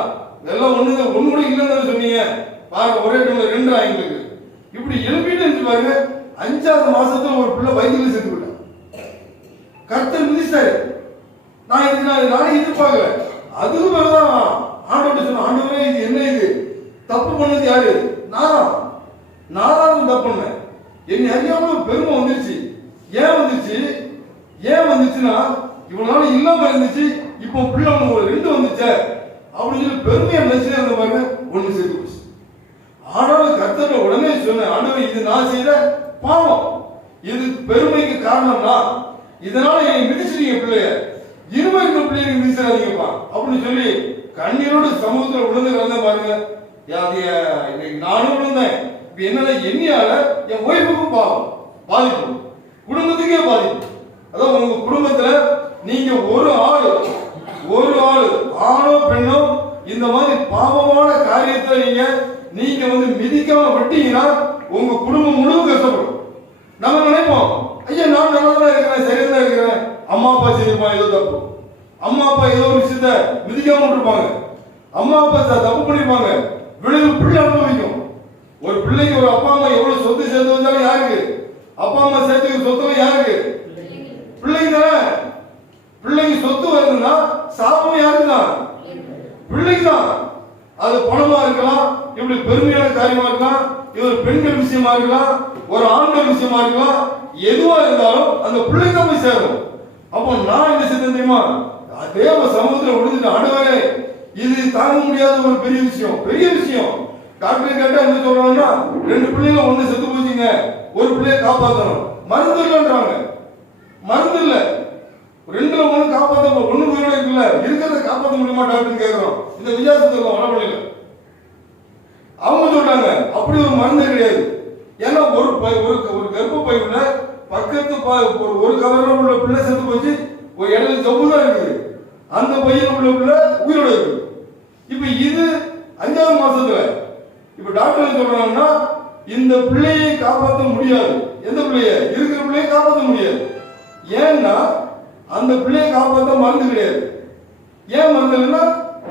எல்லாம் ஒண்ணு கூட இல்லைன்னு சொன்னீங்க பாருங்க, ஒரே டைம்ல 2 எங்களுக்கு இப்படி எழுப்பிட்டு இருந்து பாருங்க. 5வது மாசத்துல ஒரு பிள்ளை வயிற்றுல செத்து விட்டான். கர்த்தர் மிதிச்சாரு. நானே எதிர்பார்க்கல. அதுக்கு பிறகுதான் ஆண்டவர்கிட்ட சொன்ன, ஆண்டவரே இது என்ன, இது தப்பு பண்ணது யாரு? நான் தப்பு பண்ணேன். என்னை அறியாம பெருமை வந்துருச்சு. ஏன் வந்துச்சுன்னா, இவனால இல்லாம இருந்துச்சு, இப்போ பிள்ளை 2 வந்துச்சு அப்படின்னு சொல்லி பெருமையா நினைச்சுட்டே இருந்த பாருங்க. 1 சேர்த்து போச்சு. ஆனாலும் கர்த்தர் உடனே சொன்ன, ஆண்டவரே இது நான் செய்த பாவம், இது பெருமைக்கு காரணம் தான், இதனால என்னை மிதிச்சிட்டீங்க பிள்ளைய, இனிமே இருக்கிற பிள்ளைங்க மிதிச்சிடாதீங்கப்பா அப்படின்னு சொல்லி கண்ணீரோடு சமூகத்தில் விழுந்து கிடந்த பாருங்க. இன்னைக்கு நானும் விழுந்தேன். இப்ப என்னன்னா, என்னையால என் ஒய்ஃபுக்கும் பாவம், பாதிப்பு, குடும்பத்துக்கே பாதிப்பு. அதான் உங்க குடும்பத்துல நீங்க ஒரு ஆளு ஆணோ பெண்ணோ இந்த மாதிரி பாவமான காரியத்தை நீங்க வந்து மிதிக்காம விட்டீங்கன்னா உங்க குடும்பம் முழுவதும் கஷ்டப்படும். நம்ம நினைப்போம், ஐயா நான் நல்லா தான் இருக்கிறேன், சரியா தான் இருக்கிறேன், அம்மா அப்பா செஞ்சிருப்பாங்க ஏதோ தப்பு, அம்மா அப்பா ஏதோ ஒரு விஷயத்த மிதிக்காம விட்டுருப்பாங்க, அம்மா அப்பா தப்பு பண்ணிருப்பாங்க, விளைவு பிள்ளை அனுபவிக்கும். ஒரு பிள்ளைக்கு ஒரு அப்பா அம்மா எவ்வளவு சொத்து சேர்த்து வந்தாலும் யாருக்கு? அப்பா அம்மா சேர்த்து சொத்து யாருக்கு? பிள்ளைக்கு தானே. பிள்ளைக்கு சொத்து வருதுன்னா சாபம் யாருக்கு தான்? பிள்ளைக்கு தான். அது பணமா இருக்கலாம், இப்படி பெருமையான காரியமா இருக்கலாம், இது ஒரு பெண்கள் விஷயமா இருக்கலாம், ஒரு ஆண்கள் விஷயமா இருக்கலாம், எதுவா இருந்தாலும் அந்த பிள்ளைக்கு தான் போய் சேரும். அப்போ நான் என்ன செய்ய தெரியுமா? தேவ சமூகத்தில் விழுந்துட்டு ஆண்டவரே இது தாங்க முடியாத ஒரு பெரிய விஷயம், பெரிய விஷயம். டாக்டர் கேட்டா என்ன சொல்றாங்கன்னா 2 பிள்ளைங்க ஒண்ணு செத்து போச்சுங்க, ஒரு பிள்ளைய காப்பாற்றணும், மருந்து இல்லைன்றாங்க. மருந்து இல்ல, 2ல 1 காப்பாற்ற, 1 உயிரோட இருக்குல்ல, இருக்கிறத காப்பாற்ற முடியுமா டாக்டர் கேட்கிறோம். இந்த வித்தியாசத்துல வளப்படையில அவங்க சொல்றாங்க அப்படி ஒரு மருந்து கிடையாது. ஏன்னா ஒரு கர்ப்பப்பை உள்ள பக்கத்து ஒரு கவர்ல உள்ள பிள்ளை செத்து போச்சு, ஒரு இடத்துல ஜவ்வு தான் இருக்குது, அந்த பையன் உள்ள பிள்ளை உயிரோட இருக்கு. இப்ப இது 5ஆவது மாசத்துல இப்ப டாக்டர் சொல்றாங்கன்னா இந்த பிள்ளையை காப்பாற்ற முடியாது. எந்த பிள்ளைய? இருக்கிற பிள்ளையை காப்பாற்ற முடியாது. ஏன்னா அந்த பிள்ளையை காப்பாற்ற மருந்து கிடையாது. ஏன் மருந்து இல்லைன்னா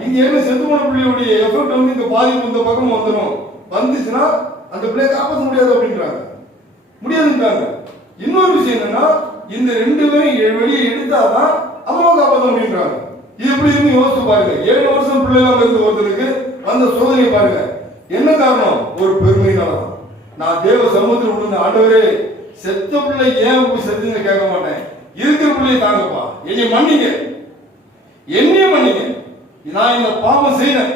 இங்க என்ன செத்து போன பிள்ளையுடைய எஃபெக்ட் வந்து இந்த பாதிப்பு இந்த பக்கம் வந்துடும், வந்துச்சுன்னா அந்த பிள்ளையை காப்பாற்ற முடியாது அப்படின்றாங்க, முடியாதுன்றாங்க. இன்னொரு விஷயம் என்னன்னா இந்த 2 பேரும் வெளியே எடுத்தாதான் அம்மாவை காப்பாற்ற முடியுன்றாங்க. இது எப்படி இருந்து யோசிச்சு பாருங்க. 7 வருஷம் பிள்ளைலாம் இருந்து ஒருத்தருக்கு வந்த சோதனை பாருங்க. என்ன காரணம்? ஒரு பெருமையினாலதான். நான் தேவ சமூகத்தில் விழுந்த ஆண்டவரே செத்த பிள்ளை ஏன் போய் செத்துன்னு கேட்க மாட்டேன், இருக்கிற பிள்ளையை தாங்கப்பா, என்னை மன்னிங்க, என்னையே மன்னிங்க, நான் இந்த பாவம் செய்தேன்,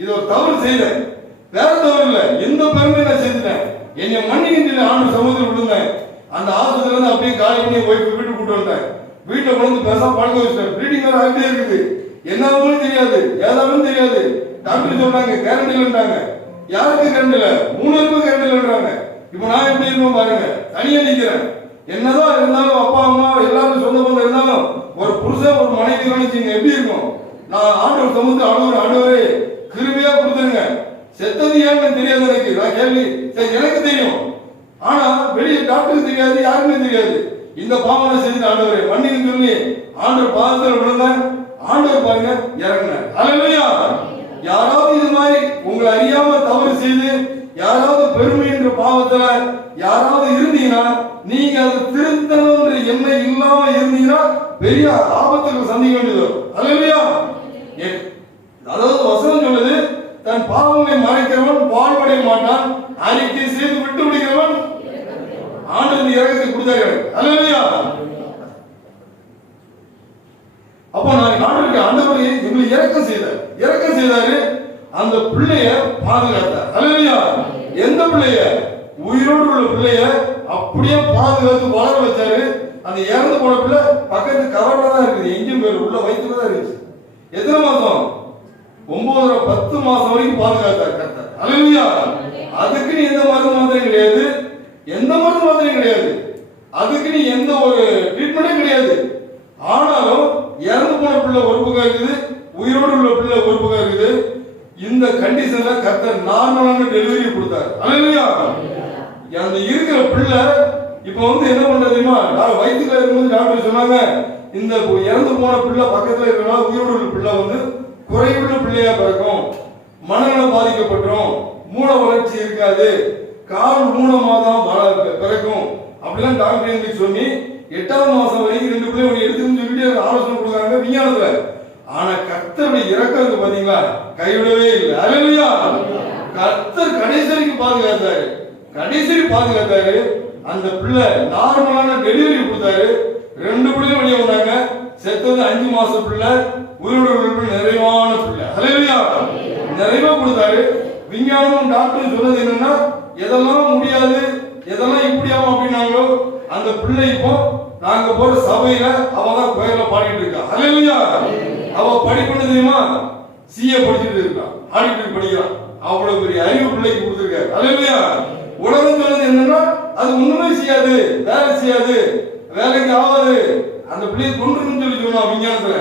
இது ஒரு தவறு செய்தேன், வேற தவறு இல்லை, எந்த பெருமையை நான் செஞ்சுட்டேன், என்னை மன்னிக்கின்ற ஆண்டு சமூகத்தில் விழுந்தேன். அந்த ஆஸ்பத்திரில இருந்து அப்படியே காலி பண்ணி வீட்டுக்கு கூட்டு வந்தேன். வீட்டுல கொண்டு பேசாம பழக்க வச்சிட்டேன். ப்ளீடிங் வேற ஆகிட்டே இருக்குது, என்ன ஆகும்னு தெரியாது, ஏதாவும் தெரியாது. டாக்டர் சொல்றாங்க கேரண்ட் இல்லைன்றாங்க. யாருக்கு கரண்ட் இல்ல? 3 பேருக்கு கரண்ட் இல்லைன்றாங்க. இப்ப நான் எப்படி இருக்கோம் பாருங்க, தனியா நிக்கிறேன். என்னதான் இருந்தாலும் அப்பா அம்மா எல்லாரும் சொந்த பந்தம் இருந்தாலும் ஒரு புருஷன் ஒரு மனைவி கவனிச்சீங்க எப்படி இருக்கும்? நான் ஆண்டவர் சமூகத்தை ஆண்டவரே கிருபையா கொடுத்துருங்க. செத்தது ஏன்னு தெரியாது எனக்கு, நான் கேள்வி எனக்கு தெரியும், ஆனா வெளியே டாக்டருக்கு தெரியாது, யாருமே தெரியாது. இந்த பாவனை செஞ்சு ஆண்டவரே மன்னின்னு சொல்லி ஆண்டவர் பாதத்தில் விழுந்தேன். ஆண்டவர் பாருங்க இறங்குங்க. அல்லேலூயா. யாராவது இது மாதிரி உங்களை அறியாம தவறு செய்து யாராவது பெருமை என்ற பாவத்துல யாராவது இருந்தீங்கன்னா நீங்க அதை திருத்தணும்ன்ற எண்ணம் இல்லாம இருந்தீங்கன்னா பெரிய ஆபத்துக்கு சந்திக்க வேண்டியது. அல்லேலூயா. அதாவது வசனம் சொல்லுது, தன் பாவங்களை மறைக்கிறவன் வாழ்வடைய மாட்டான், அறிக்கை செய்து விட்டு விடுகிறவன் ஆண்டவர் இறக்கத்தை கொடுத்தாரு. அல்லேலூயா. அப்போ நான் ஆண்டவர் எங்களை இறக்கம் செய்தாரு, அந்த பிள்ளைய பாதுகாத்தார். அல்லேலூயா. எந்த பிள்ளைய? உயிரோடு உள்ள பிள்ளைய அப்படியே பாதுகாத்து வளர வச்சாரு. அந்த இறந்து போன பிள்ளை பக்கத்து கவர்ல தான் இருக்குது, எங்கேயும் பேர் உள்ள வயிற்றுல தான் இருந்துச்சு. எத்தனை மாசம்? 9 10 மாசம் வரைக்கும் பாதுகாத்தார் கர்த்தர். அல்லேலூயா. அதுக்கு நீ எந்த மருந்து மாத்திரம் கிடையாது, எந்த மருந்து மாத்திரம் கிடையாது, அதுக்கு நீ எந்த ஒரு ட்ரீட்மெண்ட்டே கிடையாது. ஆனாலும் இறந்து போன பிள்ளை ஒரு பக்கம் இருக்குது, உயிரோடு உள்ள பிள்ளை ஒரு பக்கம் இருக்குது. இந்த கண்டிஷன்ல கர்த்தர் நார்மலான டெலிவரி கொடுத்தார். அல்லேலூயா. அந்த இருக்கிற பிள்ளை இப்ப வந்து என்ன பண்றது தெரியுமா? வயிற்றுல இருக்கும்போது டாக்டர் சொன்னாங்க இந்த இறந்து போன பிள்ளை பக்கத்துல இருக்கிறனால உயிரோடு உள்ள பிள்ளை வந்து குறைவுள்ள பிள்ளையா பிறக்கும், மனநலம் பாதிக்கப்பட்டுரும், மூளை வளர்ச்சி இருக்காது, கால் ஊனமா தான் பிறக்கும் அப்படிலாம் டாக்டர் எங்களுக்கு சொல்லி 8ஆவது மாசம் வரைக்கும் 2 பிள்ளைங்க எடுத்துன்னு சொல்லிட்டு ஆலோசனை கொடுக்குறாங்க விஞ்ஞானத்துல. ஆனா கர்த்தருடைய இறக்கம் பாத்தீங்களா, கைவிடவே இல்லை. அல்லேலூயா. கர்த்தர் கடைசி வரைக்கும் பாதுகாத்தாரு, அந்த பிள்ளை நார்மலான டெலிவரி கொடுத்தாரு. 2 பிள்ளைங்க வெளியே வந்தாங்க. செத்தது 5 மாசம் பிள்ளை, உயிரோடு நிறைவான பிள்ளை. அல்லேலூயா. நிறைவா கொடுத்தாரு. விஞ்ஞானம் டாக்டர் சொன்னது என்னன்னா எதெல்லாம் முடியாது, எதெல்லாம் இப்படி ஆகும் அப்படின்னாங்களோ அந்த பிள்ளை இப்போ நாங்க போற சபையில அவதான் கோயில பாடிட்டு இருக்கா. அல்லேலூயா. அவ படிப்பு தெரியுமா? சிஏ படிச்சுட்டு இருக்கான், ஆடிட்டர் படிக்கிறான். அவ்வளவு பெரிய அறிவு பிள்ளைக்கு கொடுத்துருக்காரு. அல்லேலூயா. உலகம் சொன்னது என்னன்னா அது ஒண்ணுமே செய்யாது, வேலை செய்யாது, வேலைக்கு ஆகாது, அந்த பிள்ளையை கொண்டுன்னு சொல்லி சொன்னான் விஞ்ஞானத்துல.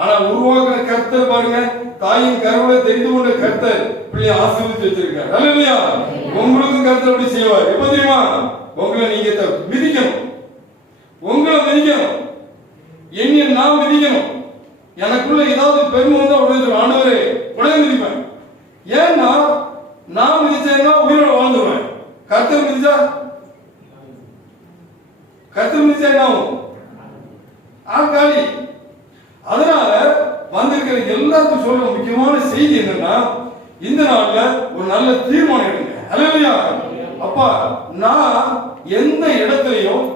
ஆனா உருவாக்குற கர்த்தர் பாருங்க, தாயின் கருவில தெரிந்து கொண்ட கர்த்தர் பிள்ளையை ஆசீர்வதித்து வச்சிருக்காரு. அல்லேலூயா. உங்களுக்கும் கர்த்தர் அப்படி செய்வார். எப்ப தெரியுமா? உங்களை நீங்க மிதிக்கணும், உங்களை மிதிக்கணும், என்னை நான் மிதிக்கணும். எனக்குள்ள ஏதாவது பெருமை வந்தா உடனே ஆண்டவரே உடனே மிதிப்பேன். ஏன்னா கர்த்தர் மிதிச்சா என்ன ஆகும்? ஆள்காலி. அதனால வந்திருக்கிற எல்லாருக்கும் சொல்ற முக்கியமான செய்தி என்னன்னா, இந்த நாள்ல ஒரு நல்ல தீர்மானம் எடுங்க. அல்லேலூயா. அப்பா, நான் எந்த இடத்துலயும்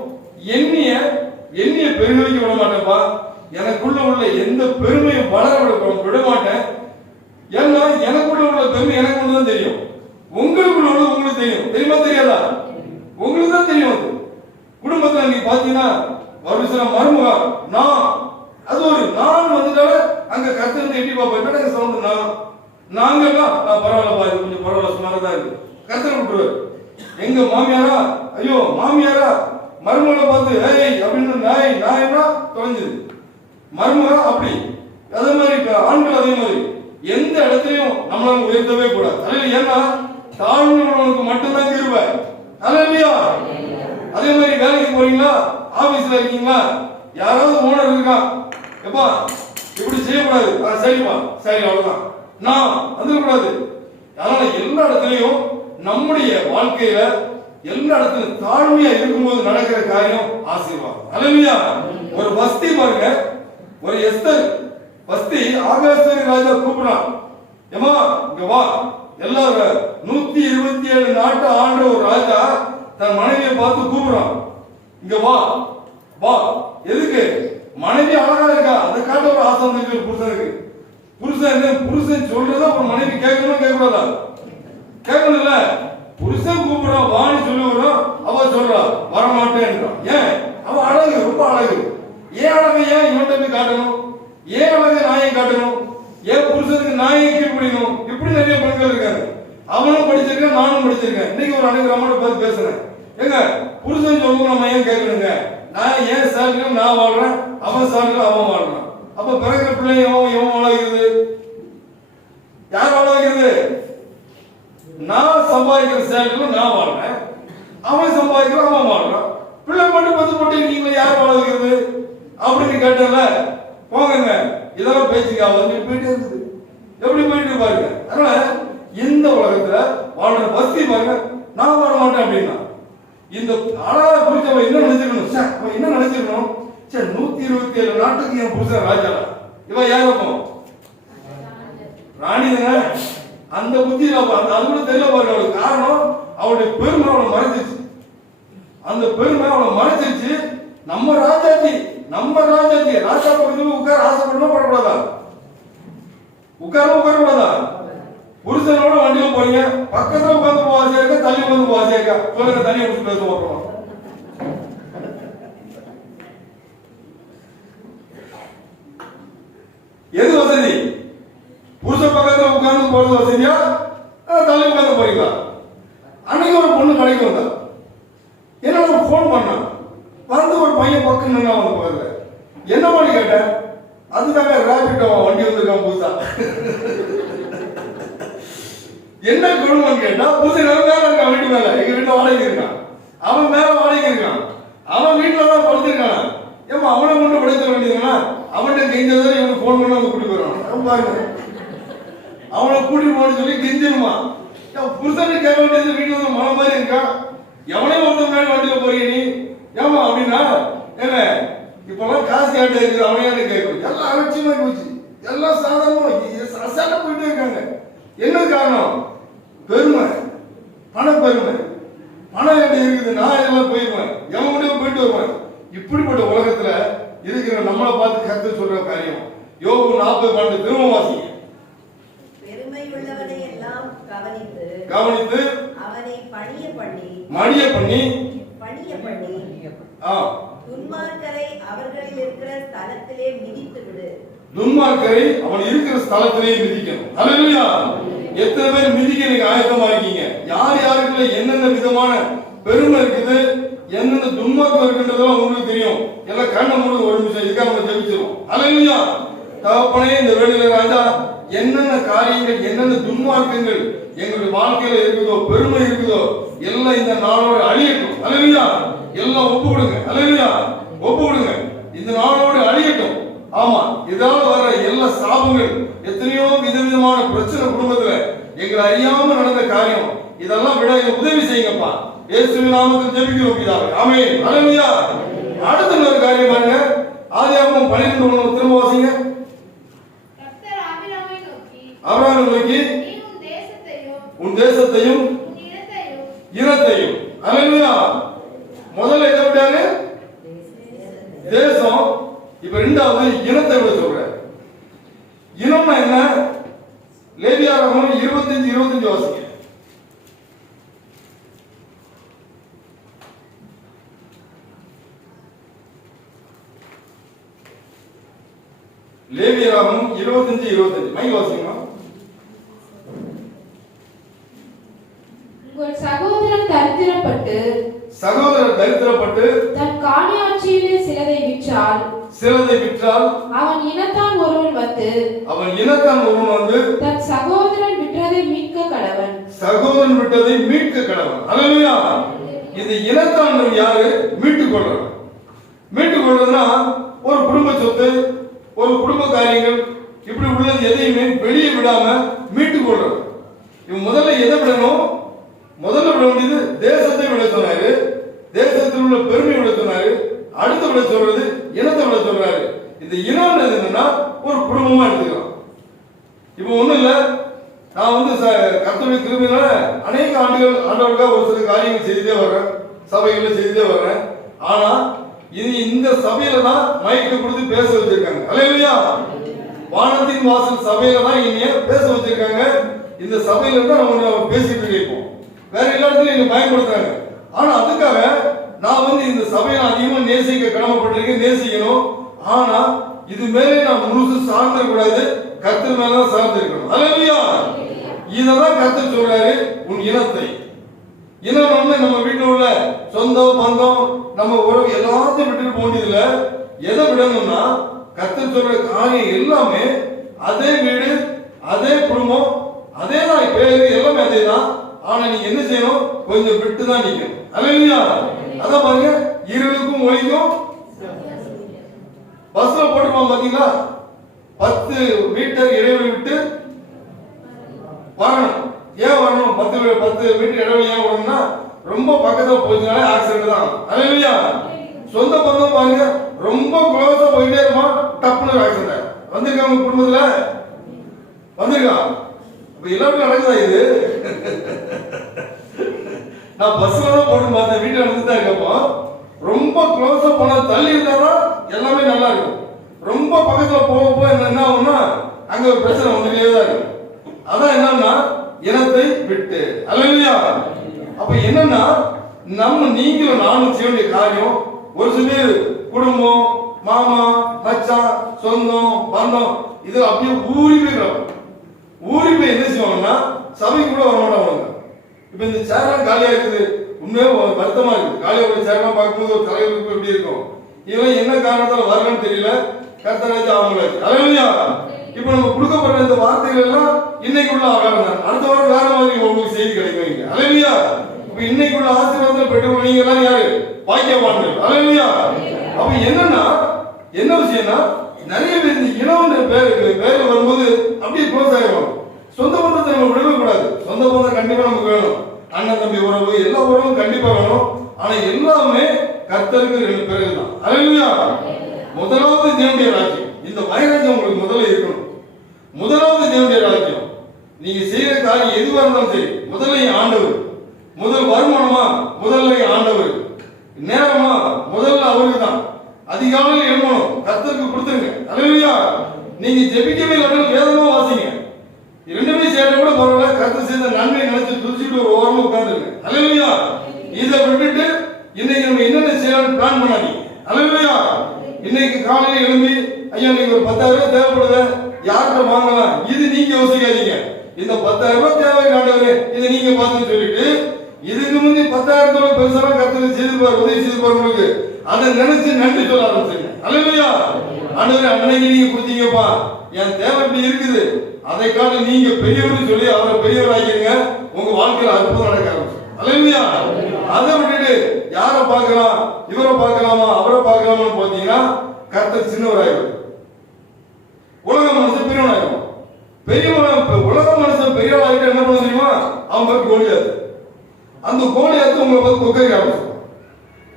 எண்ணிய பெருமை வைக்க விட மாட்டேன்ப்பா. எனக்குள்ள உள்ள எந்த பெருமையும் வளர விட மாட்டேன். ஏன்னா எனக்குள்ள உள்ள பெருமை எனக்கு ஒண்ணுதான் தெரியும். உங்களுக்குள்ள உள்ள உங்களுக்கு தெரியும். தெரியுமா தெரியாதா? உங்களுக்கு தான் தெரியும். அது குடும்பத்துல நீங்க பாத்தீங்கன்னா ஒரு சில மருமகா அது ஒரு நான் வந்துட்டால அங்க கர்த்தர் எட்டி பாப்பா என்ன சவுண்ட் நாங்கெல்லாம் பரவாயில்லப்பா, இது கொஞ்சம் பரவாயில்ல சுமாரதான் இருக்கு, கர்த்தர் விட்டுருவாரு. எங்க மாமியாரா, ஐயோ மாமியாரா மருமகளை பார்த்து ஏய் அப்படின்னு நாயனா தொலைஞ்சது. மருமகா அப்படி. அதே மாதிரி ஆண்கள் அதே மாதிரி எந்த இடத்துலயும் நம்மளால உயர்த்தவே கூடாது. அல்ல, ஏன்னா தாழ்வுக்கு மட்டும்தான் கிருபை. அல்லையா? அதே மாதிரி வேலைக்கு போறீங்களா, ஆபீஸ்ல இருக்கீங்களா, யாராவது ஓனர் இருக்கா, எப்பா இப்படி செய்யக்கூடாது, சரிப்பா சரி அவ்வளவுதான், நான் வந்துடக்கூடாது. அதனால எல்லா இடத்துலயும் நம்முடைய வாழ்க்கையில எல்லா இடத்துலயும் தாழ்மையா இருக்கும்போது நடக்கிற காரியம் ஆசீர்வாதம். அல்லையா? ஒரு வஸ்தி பாருங்க, ஒரு எஸ்தர் வஸ்தி ஆகாஸ்வரி ராஜா கூப்பிடுறான், ஏமா இங்க வா. எல்லாரும் 127 நாட்டு ஆண்ட ஒரு ராஜா தன் மனைவியை பார்த்து கூப்பிடுறான், இங்க வா வா. எதுக்கு? மனைவி அழகா இருக்கா, அதை காட்ட ஒரு ஆசை இருக்கு புருஷனுக்கு. புருஷன் சொல்றதா ஒரு மனைவி கேட்கணும் கேட்கக்கூடாதா? கேட்கணும்ல. புருஷன் கூப்பிடுறான் வான்னு சொல்லி விடுறான், அவ சொல்றா வரமாட்டேன்றான். ஏன்? அவ அழகு, ரொம்ப அழகு. ஏன் அழகு? ஏன் இவன்கிட்ட போய் காட்டணும்? ஏன் அழகு நாயை காட்டணும்? ஏன் புருஷனுக்கு நாயை கீழ்படியணும்? இப்படி நிறைய பெண்கள் இருக்காங்க. அவனும் படிச்சிருக்கேன், நானும் படிச்சிருக்கேன். இன்னைக்கு ஒரு அன்னைக்கு ரமண பார்த்து பேசுறேன். ஏங்க புருஷன் சொல்லுங்க, நம்ம ஏன் கேட்கணுங்க? நான் ஏன் சாலையில நான் வாழ்றேன், அவன் சாலையில அவன் வாழ்றான். அப்ப பிறகு பிள்ளை இவன் வளர்கிறது, யார் வளர்கிறது? நான் சம்பாதிக்கிற சேலையில நான் வாழ்றேன், அவன் சம்பாதிக்கிற அவன் வாழ்றான். பிள்ளை மட்டும் பத்து போட்டு நீங்க யார் வளர்கிறது அப்படின்னு கேட்டல. போங்க, இதெல்லாம் பேச்சுக்காக போயிட்டே இருக்குது. எப்படி போயிட்டு பாருங்க. அதனால இந்த உலகத்துல வாழ்ற வசதி பாருங்க, நான் வர மாட்டேன் அப்படின்னா இந்த அழகா புரிஞ்சவன் என்ன நினைச்சிருக்கணும்? அவன் என்ன நினைச்சிருக்கணும்? 127 நாட்டுக்கு என் புருஷன் ராஜா, இவன் யாருக்கும் ராணி தானே. அந்த புத்தியில அது கூட தெரியல பாருங்க. அவளுக்கு காரணம் அவளுடைய பெருமை அவளை மறைச்சிருச்சு. அந்த பெருமை அவளை மறைச்சிருச்சு. நம்ம ராஜா பக்கத்துல உட்கார ஆசைப்படணும், படக்கூடாதா? உட்காரக்கூடாதா? புருஷனோட வண்டியில போறீங்க, பக்கத்துல உட்காந்து போவாசியா இருக்கா, தள்ளி உட்காந்து போவாசியா இருக்கா? சொல்லுங்க, தனியா முடிச்சு பேசுவோம். எது வசதி? புருஷன் பக்கத்துல உட்கார்ந்து போறது வசதியா, தள்ளி உட்கார்ந்து போறீங்களா? அன்னைக்கு ஒரு பொண்ணு கடைக்கு வந்தா, என்ன போன் பண்ணா, வந்து ஒரு பையன் பக்கம் நின்னா வந்து போகல. என்ன பண்ணி கேட்டேன், அதுதாங்க ராபிட்டோ வண்டி வந்திருக்கான் புதுசா. என்ன குடும்பம் கேட்டா, புதுசு மேல இருக்கான், வீட்டு மேல, எங்க வீட்டுல வாடகை இருக்கான், அவன் மேல வாடகை இருக்கான், அவன் வீட்டுலதான் படுத்திருக்கான். ஏமா அவனை கொண்டு படுத்த வேண்டியதுன்னா, அவன்கிட்ட கெஞ்சதான் இவனுக்கு போன் பண்ண வந்து கூட்டி போயிடுவான். பாருங்க, அவனை கூட்டி போன்னு சொல்லி கெஞ்சிருமா. புருஷனை கேட்க வேண்டியது வீட்டுல வந்து மன மாதிரி இருக்கான். எவனையும் ஒருத்தர் மேல வண்டியில போறீங்க நீ ஏமா அப்படின்னா, என்ன இப்பெல்லாம் காசு கேட்டு இருக்குது, அவனையானு கேட்கணும். எல்லாம் அலட்சியமா போச்சு, எல்லாம் சாதாரணமா அசால்ட்டா போயிட்டே இருக்காங்க. என்ன காரணம்? பெருமை, பணப்பெருமை. பணம் எப்படி இருக்குது, நான் இதெல்லாம் போயிருவேன், எவன் முடியும் போயிட்டு வருவேன். இப்படிப்பட்ட உலகத்துல இருக்கிற நம்மளை பார்த்து கருத்து சொல்ற காரியம். யோபு 40 திரும்ப வாசிங்க. பெருமை உள்ளவனை எல்லாம் கவனித்து அவனை பணிய பண்ணி துன்மார்க்கரை அவர்களில் இருக்கிற ஸ்தலத்திலே மிதித்து விடு. துன்மார்க்கரை அவன் இருக்கிற ஸ்தலத்திலே மிதிக்கணும். அல்லேலூயா. எத்தனை பேர் மிதிக்க நீங்க ஆயத்தமா இருக்கீங்க? யார் யாருக்குள்ள என்னென்ன விதமான பெருமை இருக்குது, என்னென்ன துன்மார்க்கம் இருக்குன்றதெல்லாம் உங்களுக்கு தெரியும். எல்லாம் கண்ண மூடு ஒரு நிமிஷம் இதுக்காக நம்ம ஜெபிச்சிருவோம். அல்லேலூயா. தகப்பனே, இந்த வேளையில ராஜா என்னென்ன காரியங்கள், என்னென்ன துன்மார்க்கங்கள் எங்களுடைய வாழ்க்கையில இருக்குதோ, பெருமை இருக்குதோ, எல்லாம் இந்த நாளோடு அழியட்டும். அல்லேலூயா. எல்லாம் ஒப்பு கொடுங்க. அல்லேலூயா. ஒப்பு கொடுங்க. இந்த நாளோடு அழியட்டும். ஆமா, இதால வர எல்லா சாபங்கள், எத்தனையோ விதவிதமான பிரச்சனை குடும்பத்துல எங்களை அறியாம நடந்த காரியம், இதெல்லாம் விட உதவி செய்யுங்கப்பா. இயேசுவின் நாமத்தில் ஜெபிக்கிறோம் பிதாவே. ஆமென். ஹல்லேலூயா. அடுத்த ஒரு காரியம் பாருங்க. ஆதியாகமம் 12:1 திரும்ப வாசிங்க. கர்த்தர் ஆபிரகாமை நோக்கி, ஆபிரகாமை நோக்கி, நீ உன் தேசத்தையும் இனத்தையும். ஹல்லேலூயா. முதல்ல எதை விட்டாரு? தேசம். இப்ப இரண்டாவது இனத்தை விட சொல்றாரு. இனம்னா என்ன? லேவியராகமம் 25:25 வாசிங்க. லேவியராகமம் 25:25 மை வாசிங்க. உங்கள் சகோதரன் தரித்திரப்பட்டு தன் காணியாட்சியிலே சிலதை விற்றால் அவன் இனத்தான் ஒருவன் வந்து தன் சகோதரன் விற்றதை மீட்க கடவன். ஹல்லேலூயா. இது இனத்தான் யாரு மீட்டுக் கொள்றது? மீட்டுக் கொள்றதுன்னா ஒரு குடும்ப சொத்து, ஒரு குடும்ப காரியங்கள், இப்படி உள்ளது எதையுமே வெளியே விடாம மீட்டுக் கொள்றது. இவன் முதல்ல எதை விடணும்? முதல்ல விட வேண்டியது தேசத்தை விட சொன்னாரு, தேசத்தில் உள்ள பெருமை விட சொன்னாரு. அடுத்து விட சொல்றது இனத்தை விட சொல்றாரு. இந்த இனம் என்னன்னா ஒரு குடும்பமா எடுத்துக்கலாம். இப்ப ஒண்ணும் இல்ல, நான் வந்து கர்த்தருடைய கிருபையினால அநேக ஆண்டுகளுக்காக ஒரு சில காரியங்கள் செய்துட்டே வர்றேன், சபைகளை செய்துட்டே வர்றேன். ஆனா இது இந்த சபையில தான் மைக்கு கொடுத்து பேச வச்சிருக்காங்க. ஹல்லேலூயா. வானத்தின் வாசல் சபையில தான் என்னைய பேச வச்சிருக்காங்க. இந்த சபையில தான் நம்ம பேசிட்டு இருக்கோம். வேற எல்லா இடத்துலயும் நீங்க பயன்படுத்துறாங்க. ஆனா அதுக்காக நான் வந்து இந்த சபையை அதிகமா நேசிக்க கடமைப்பட்டிருக்கேன், நேசிக்கணும். ஆனா இது மேலே நான் முழுசு சார்ந்த கூடாது, கர்த்தர் மேலதான் சார்ந்து இருக்கணும். ஹல்லேலூயா. இததான் கர்த்தர் சொல்றாரு, உன் இனத்தை. இனம் வந்து நம்ம வீட்டுல உள்ள சொந்தம் பந்தம் நம்ம உறவு எல்லாத்தையும் விட்டுட்டு போனதில்ல. எதை விடணும்னா கர்த்தர் சொல்ற காரியம் எல்லாமே அதே வீடு, அதே குடும்பம், அதே தான் பேரு, எல்லாமே அதே தான். ஆனா நீங்க என்ன செய்யணும்? கொஞ்சம் விட்டு தான் நிக்கணும். ஹல்லேலூயா. அதான் பாருங்க, இருளுக்கும் ஒளிக்கும் பஸ்ல போட்டுப்பான் பாத்தீங்களா? 10 மீட்டர் இடைவெளி விட்டு வரணும். ஏன் வரணும்? 10 மீட்டர் இடைவெளி ஏன் வரணும்னா ரொம்ப பக்கத்துல போச்சுனாலே ஆக்சிடென்ட் தான். ஹல்லேலூயா. சொந்த பந்தம் பாருங்க, ரொம்ப க்ளோஸா போயிட்டே இருப்பான், டப்புனு ஆக்சிடென்ட் வந்திருக்கா உங்க குடும்பத்துல? வந்திருக்கா? இப்ப எல்லாருக்கும் நடக்குதா இது? நான் பஸ்ல தான் போட்டு பார்த்தேன், வீட்டுல நடந்து தான் இருக்கப்போ. ரொம்ப க்ளோஸா போனா தள்ளி இருந்தாதான் எல்லாமே நல்லா இருக்கும். ரொம்ப பக்கத்துல போக என்ன ஆகும்னா அங்க ஒரு பிரச்சனை வந்துட்டே தான் இருக்கும். அதான் என்னன்னா இனத்தை விட்டு. ஹல்லேலூயா. அப்ப என்னன்னா நீங்களும் நானும் செய்ய வேண்டிய காரியம், ஒரு சில பேர் குடும்பம், மாமா, மச்சான், சொந்தம், பந்தம் இது அப்படியே ஊறி போய் என்ன செய்வாங்கன்னா சபைக்கு கூட வர மாட்டாங்க. இப்ப இந்த சேரெல்லாம் காலியா இருக்குது, உண்மையா வருத்தமா இருக்கு. காலியா உள்ள சேரெல்லாம் பார்க்கும்போது ஒரு தலைவருக்கு எப்படி இருக்கும்? இவன் என்ன காரணத்தால வரலன்னு தெரியல, கர்த்தராஜ் அவங்களாச்சு. ஹல்லேலூயா. இப்ப நம்ம கொடுக்கப்படுற இந்த வார்த்தைகள் எல்லாம் இன்னைக்கு உள்ள ஆகாரம் தான். அடுத்த வாரம் வேற மாதிரி உங்களுக்கு செய்தி கிடைக்கும். ஹல்லேலூயா. இப்ப இன்னைக்கு உள்ள ஆசீர்வாதத்தை பெற்றவங்க நீங்க எல்லாம் யாரு? பாக்கியவான்கள். ஹல்லேலூயா. அப்ப என்னன்னா என்ன விஷயம்னா நிறைய பேர் இந்த இனம்ன்ற பேரு வரும்போது அப்படியே க்ளோஸ் ஆயிடுவாங்க. சொந்த பந்தத்தை நம்ம விடவே கூடாது. சொந்த பந்தம் கண்டிப்பா நமக்கு வேணும். அண்ணன் தம்பி உறவு, எல்லா உறவும் கண்டிப்பா வேணும். ஆனா எல்லாமே கர்த்தருக்கு 2 பேர்கள் தான். ஹல்லேலூயா. முதலாவது தேவனுடைய ராஜ்யம். இந்த வைராஜ்யம் உங்களுக்கு முதல்ல இருக்கணும். முதலாவது தேவனுடைய ராஜ்யம். நீங்க செய்யற காரியம் எதுவா இருந்தாலும் சரி, முதல்ல ஆண்டவர். முதல் வருமானமா, முதல்ல ஆண்டவர். நேரமா, முதல்ல அவருக்கு தான். அதிகாலையில் எழுமணும், கர்த்தருக்கு கொடுத்துருங்க. ஹல்லேலூயா. நீங்க ஜெபிக்கவே இல்லைன்னா வேதமா வாசிங்க. இரண்டுமே செய்யறது கூட பரவாயில்ல. கர்த்தர் செய்த நன்மை நினைச்சு துதிச்சுட்டு ஒரு ஓரமா உட்கார்ந்துருங்க. ஹல்லேலூயா. இதை விட்டுட்டு இன்னைக்கு நம்ம என்னென்ன செய்யலாம்னு பிளான் பண்ணாதீங்க. ஹல்லேலூயா. இன்னைக்கு காலையில எழும்பி ஐயா நீங்க ஒரு 10,000 தேவைப்படுது, யார்கிட்ட வாங்கலாம், இது நீங்க யோசிக்காதீங்க. இந்த 10,000 தேவை ஆண்டவரே, இதை நீங்க பார்த்துன்னு சொல்லிட்டு இதுக்கு முந்தி 10,000 பெருசாலாம் கர்த்தர் செய்திருப்பார், உதவி செய்திருப்பார் உங்களுக்கு. அதை நினைச்சு நன்றி சொல்ல ஆரம்பிச்சுங்க. ஹல்லேலூயா. ஆண்டவரே அன்னைக்கு நீங்க கொடுத்தீங்கப்பா, என் தேவை இப்படி இருக்குது, அதை காட்டி நீங்க பெரியவர்னு சொல்லி அவரை பெரியவர் ஆகிருங்க. உங்க வாழ்க்கையில அற்புதம் நடக்க ஆரம்பிச்சு. ஹல்லேலூயா. அதை விட்டுட்டு யாரை பார்க்கலாம், இவரை பார்க்கலாமா, அவரை பார்க்கலாமான்னு பார்த்தீங்கன்னா கர்த்தர் சின்னவராயிரும். உலக மனுஷன் பெரியவனாயிரும். உலக மனுஷன் பெரியவனாகிட்டு என்ன பண்ண தெரியுமா? அவன் பேர் கோலியாத். அந்த கோலியாத்து உங்களை பார்த்து கொக்கை ஆரம்பிச்சுவான்.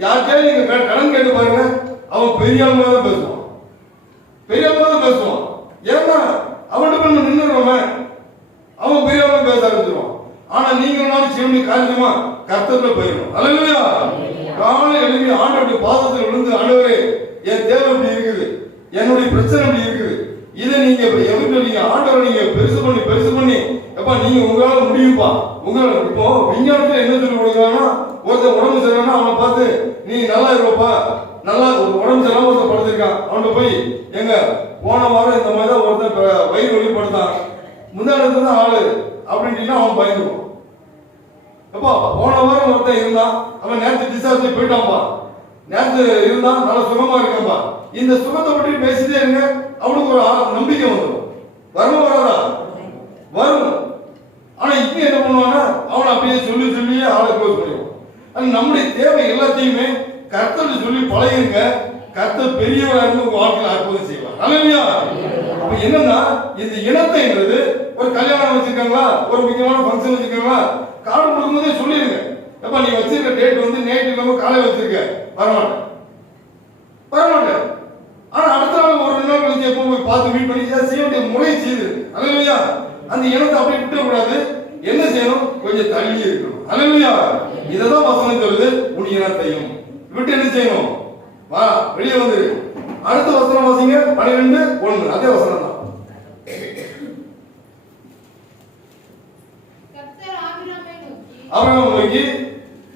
யார்கிட்டயும் நீங்க கடன் கேட்டு பாருங்க, அவன் பெரிய ஆள் தான் பேசுவான், பெரிய ஆள் தான் பேசுவான். ஏன்னா அவன்கிட்ட போய் நம்ம நின்றுடுறோமே, அவன் பெரிய ஆள் பேச ஆரம்பிச்சிருவான். ஆனா நீங்க நானும் செய்ய காரியமா கர்த்தர்ல போயிடணும். அல்லேலூயா. காலை எழுதி ஆண்டவருடைய பாதத்தில் விழுந்து, ஆண்டவரே என் தேவை இப்படி இருக்குது, என்னுடைய பிரச்சனை இப்படி இருக்குது, இதை நீங்க எவ்வளவு நீங்க ஆண்டவரை நீங்க பெருசு பண்ணி எப்பா நீங்க உங்களால முடியும்பா. உங்களால இப்போ விஞ்ஞானத்துல என்ன சொல்லி கொடுக்குறாங்கன்னா, ஒருத்தர் உடம்பு சரியில்லைன்னா அவனை பார்த்து நீ நல்லா இருப்பா, நல்லா உடம்பு சரியில்லாம ஒருத்தர் படுத்திருக்கான், அவன்கிட்ட போய் எங்க போன வாரம் இந்த மாதிரி தான் ஒருத்தர் வயிறு வெளிப்படுத்தான், முந்தானத்துல தான் ஆளு அப்படின்ட்டு அவன் பயந்துருவான். அப்பா போன வாரம் ஒருத்தன் இருந்தான், அவன் நேரத்து டிஸ்சார்ஜ் போயிட்டான்பா, நேரத்து இருந்தான் நல்லா சுகமா இருக்கான்பா, இந்த சுகத்தை பற்றி பேசிட்டே இருங்க, அவனுக்கு ஒரு நம்பிக்கை வந்துடும். வருமா வராதா? வரும். ஆனா இப்ப என்ன பண்ணுவான்னா அவனை அப்படியே சொல்லியே ஆளை க்ளோஸ் பண்ணிடுவான். நம்முடைய தேவை எல்லாத்தையுமே கர்த்தர் சொல்லி பழகுங்க. கர்த்தர் பெரியவரா இருந்து உங்க வாழ்க்கையில அற்புதம் செய்வார். அல்லேலூயா. அப்ப என்னன்னா இந்த இனத்தைன்றது ஒரு கல்யாணம் வச்சிருக்காங்களா, ஒரு முக்கியமான ஃபங்க்ஷன் வச்சிருக்காங்களா, கார்டு கொடுக்கும்போதே சொல்லிருங்க, எப்ப நீ வச்சிருக்க டேட் வந்து நேற்று இல்லாம காலை வச்சிருக்க, வரமாட்டேன். ஆனா அடுத்த நாள் ஒரு 2 நாள் கழிச்சு எப்போ போய் பார்த்து மீட் பண்ணி செய்ய வேண்டிய முறை செய்து. அல்லேலூயா. அந்த இனத்தை அப்படியே விட்டு கூடாது. என்ன செய்யணும்? கொஞ்சம் தள்ளி இருக்கணும். அல்லேலூயா. இததான் வசனம் சொல்லுது, உன் இனத்தையும் விட்டு என்ன செய்யணும்? வா வெளியே வந்து. அடுத்த வசனம் வாசிங்க, 12:1. அதே வசனம் தான். கர்த்தர் ஆபிரகாமை நோக்கி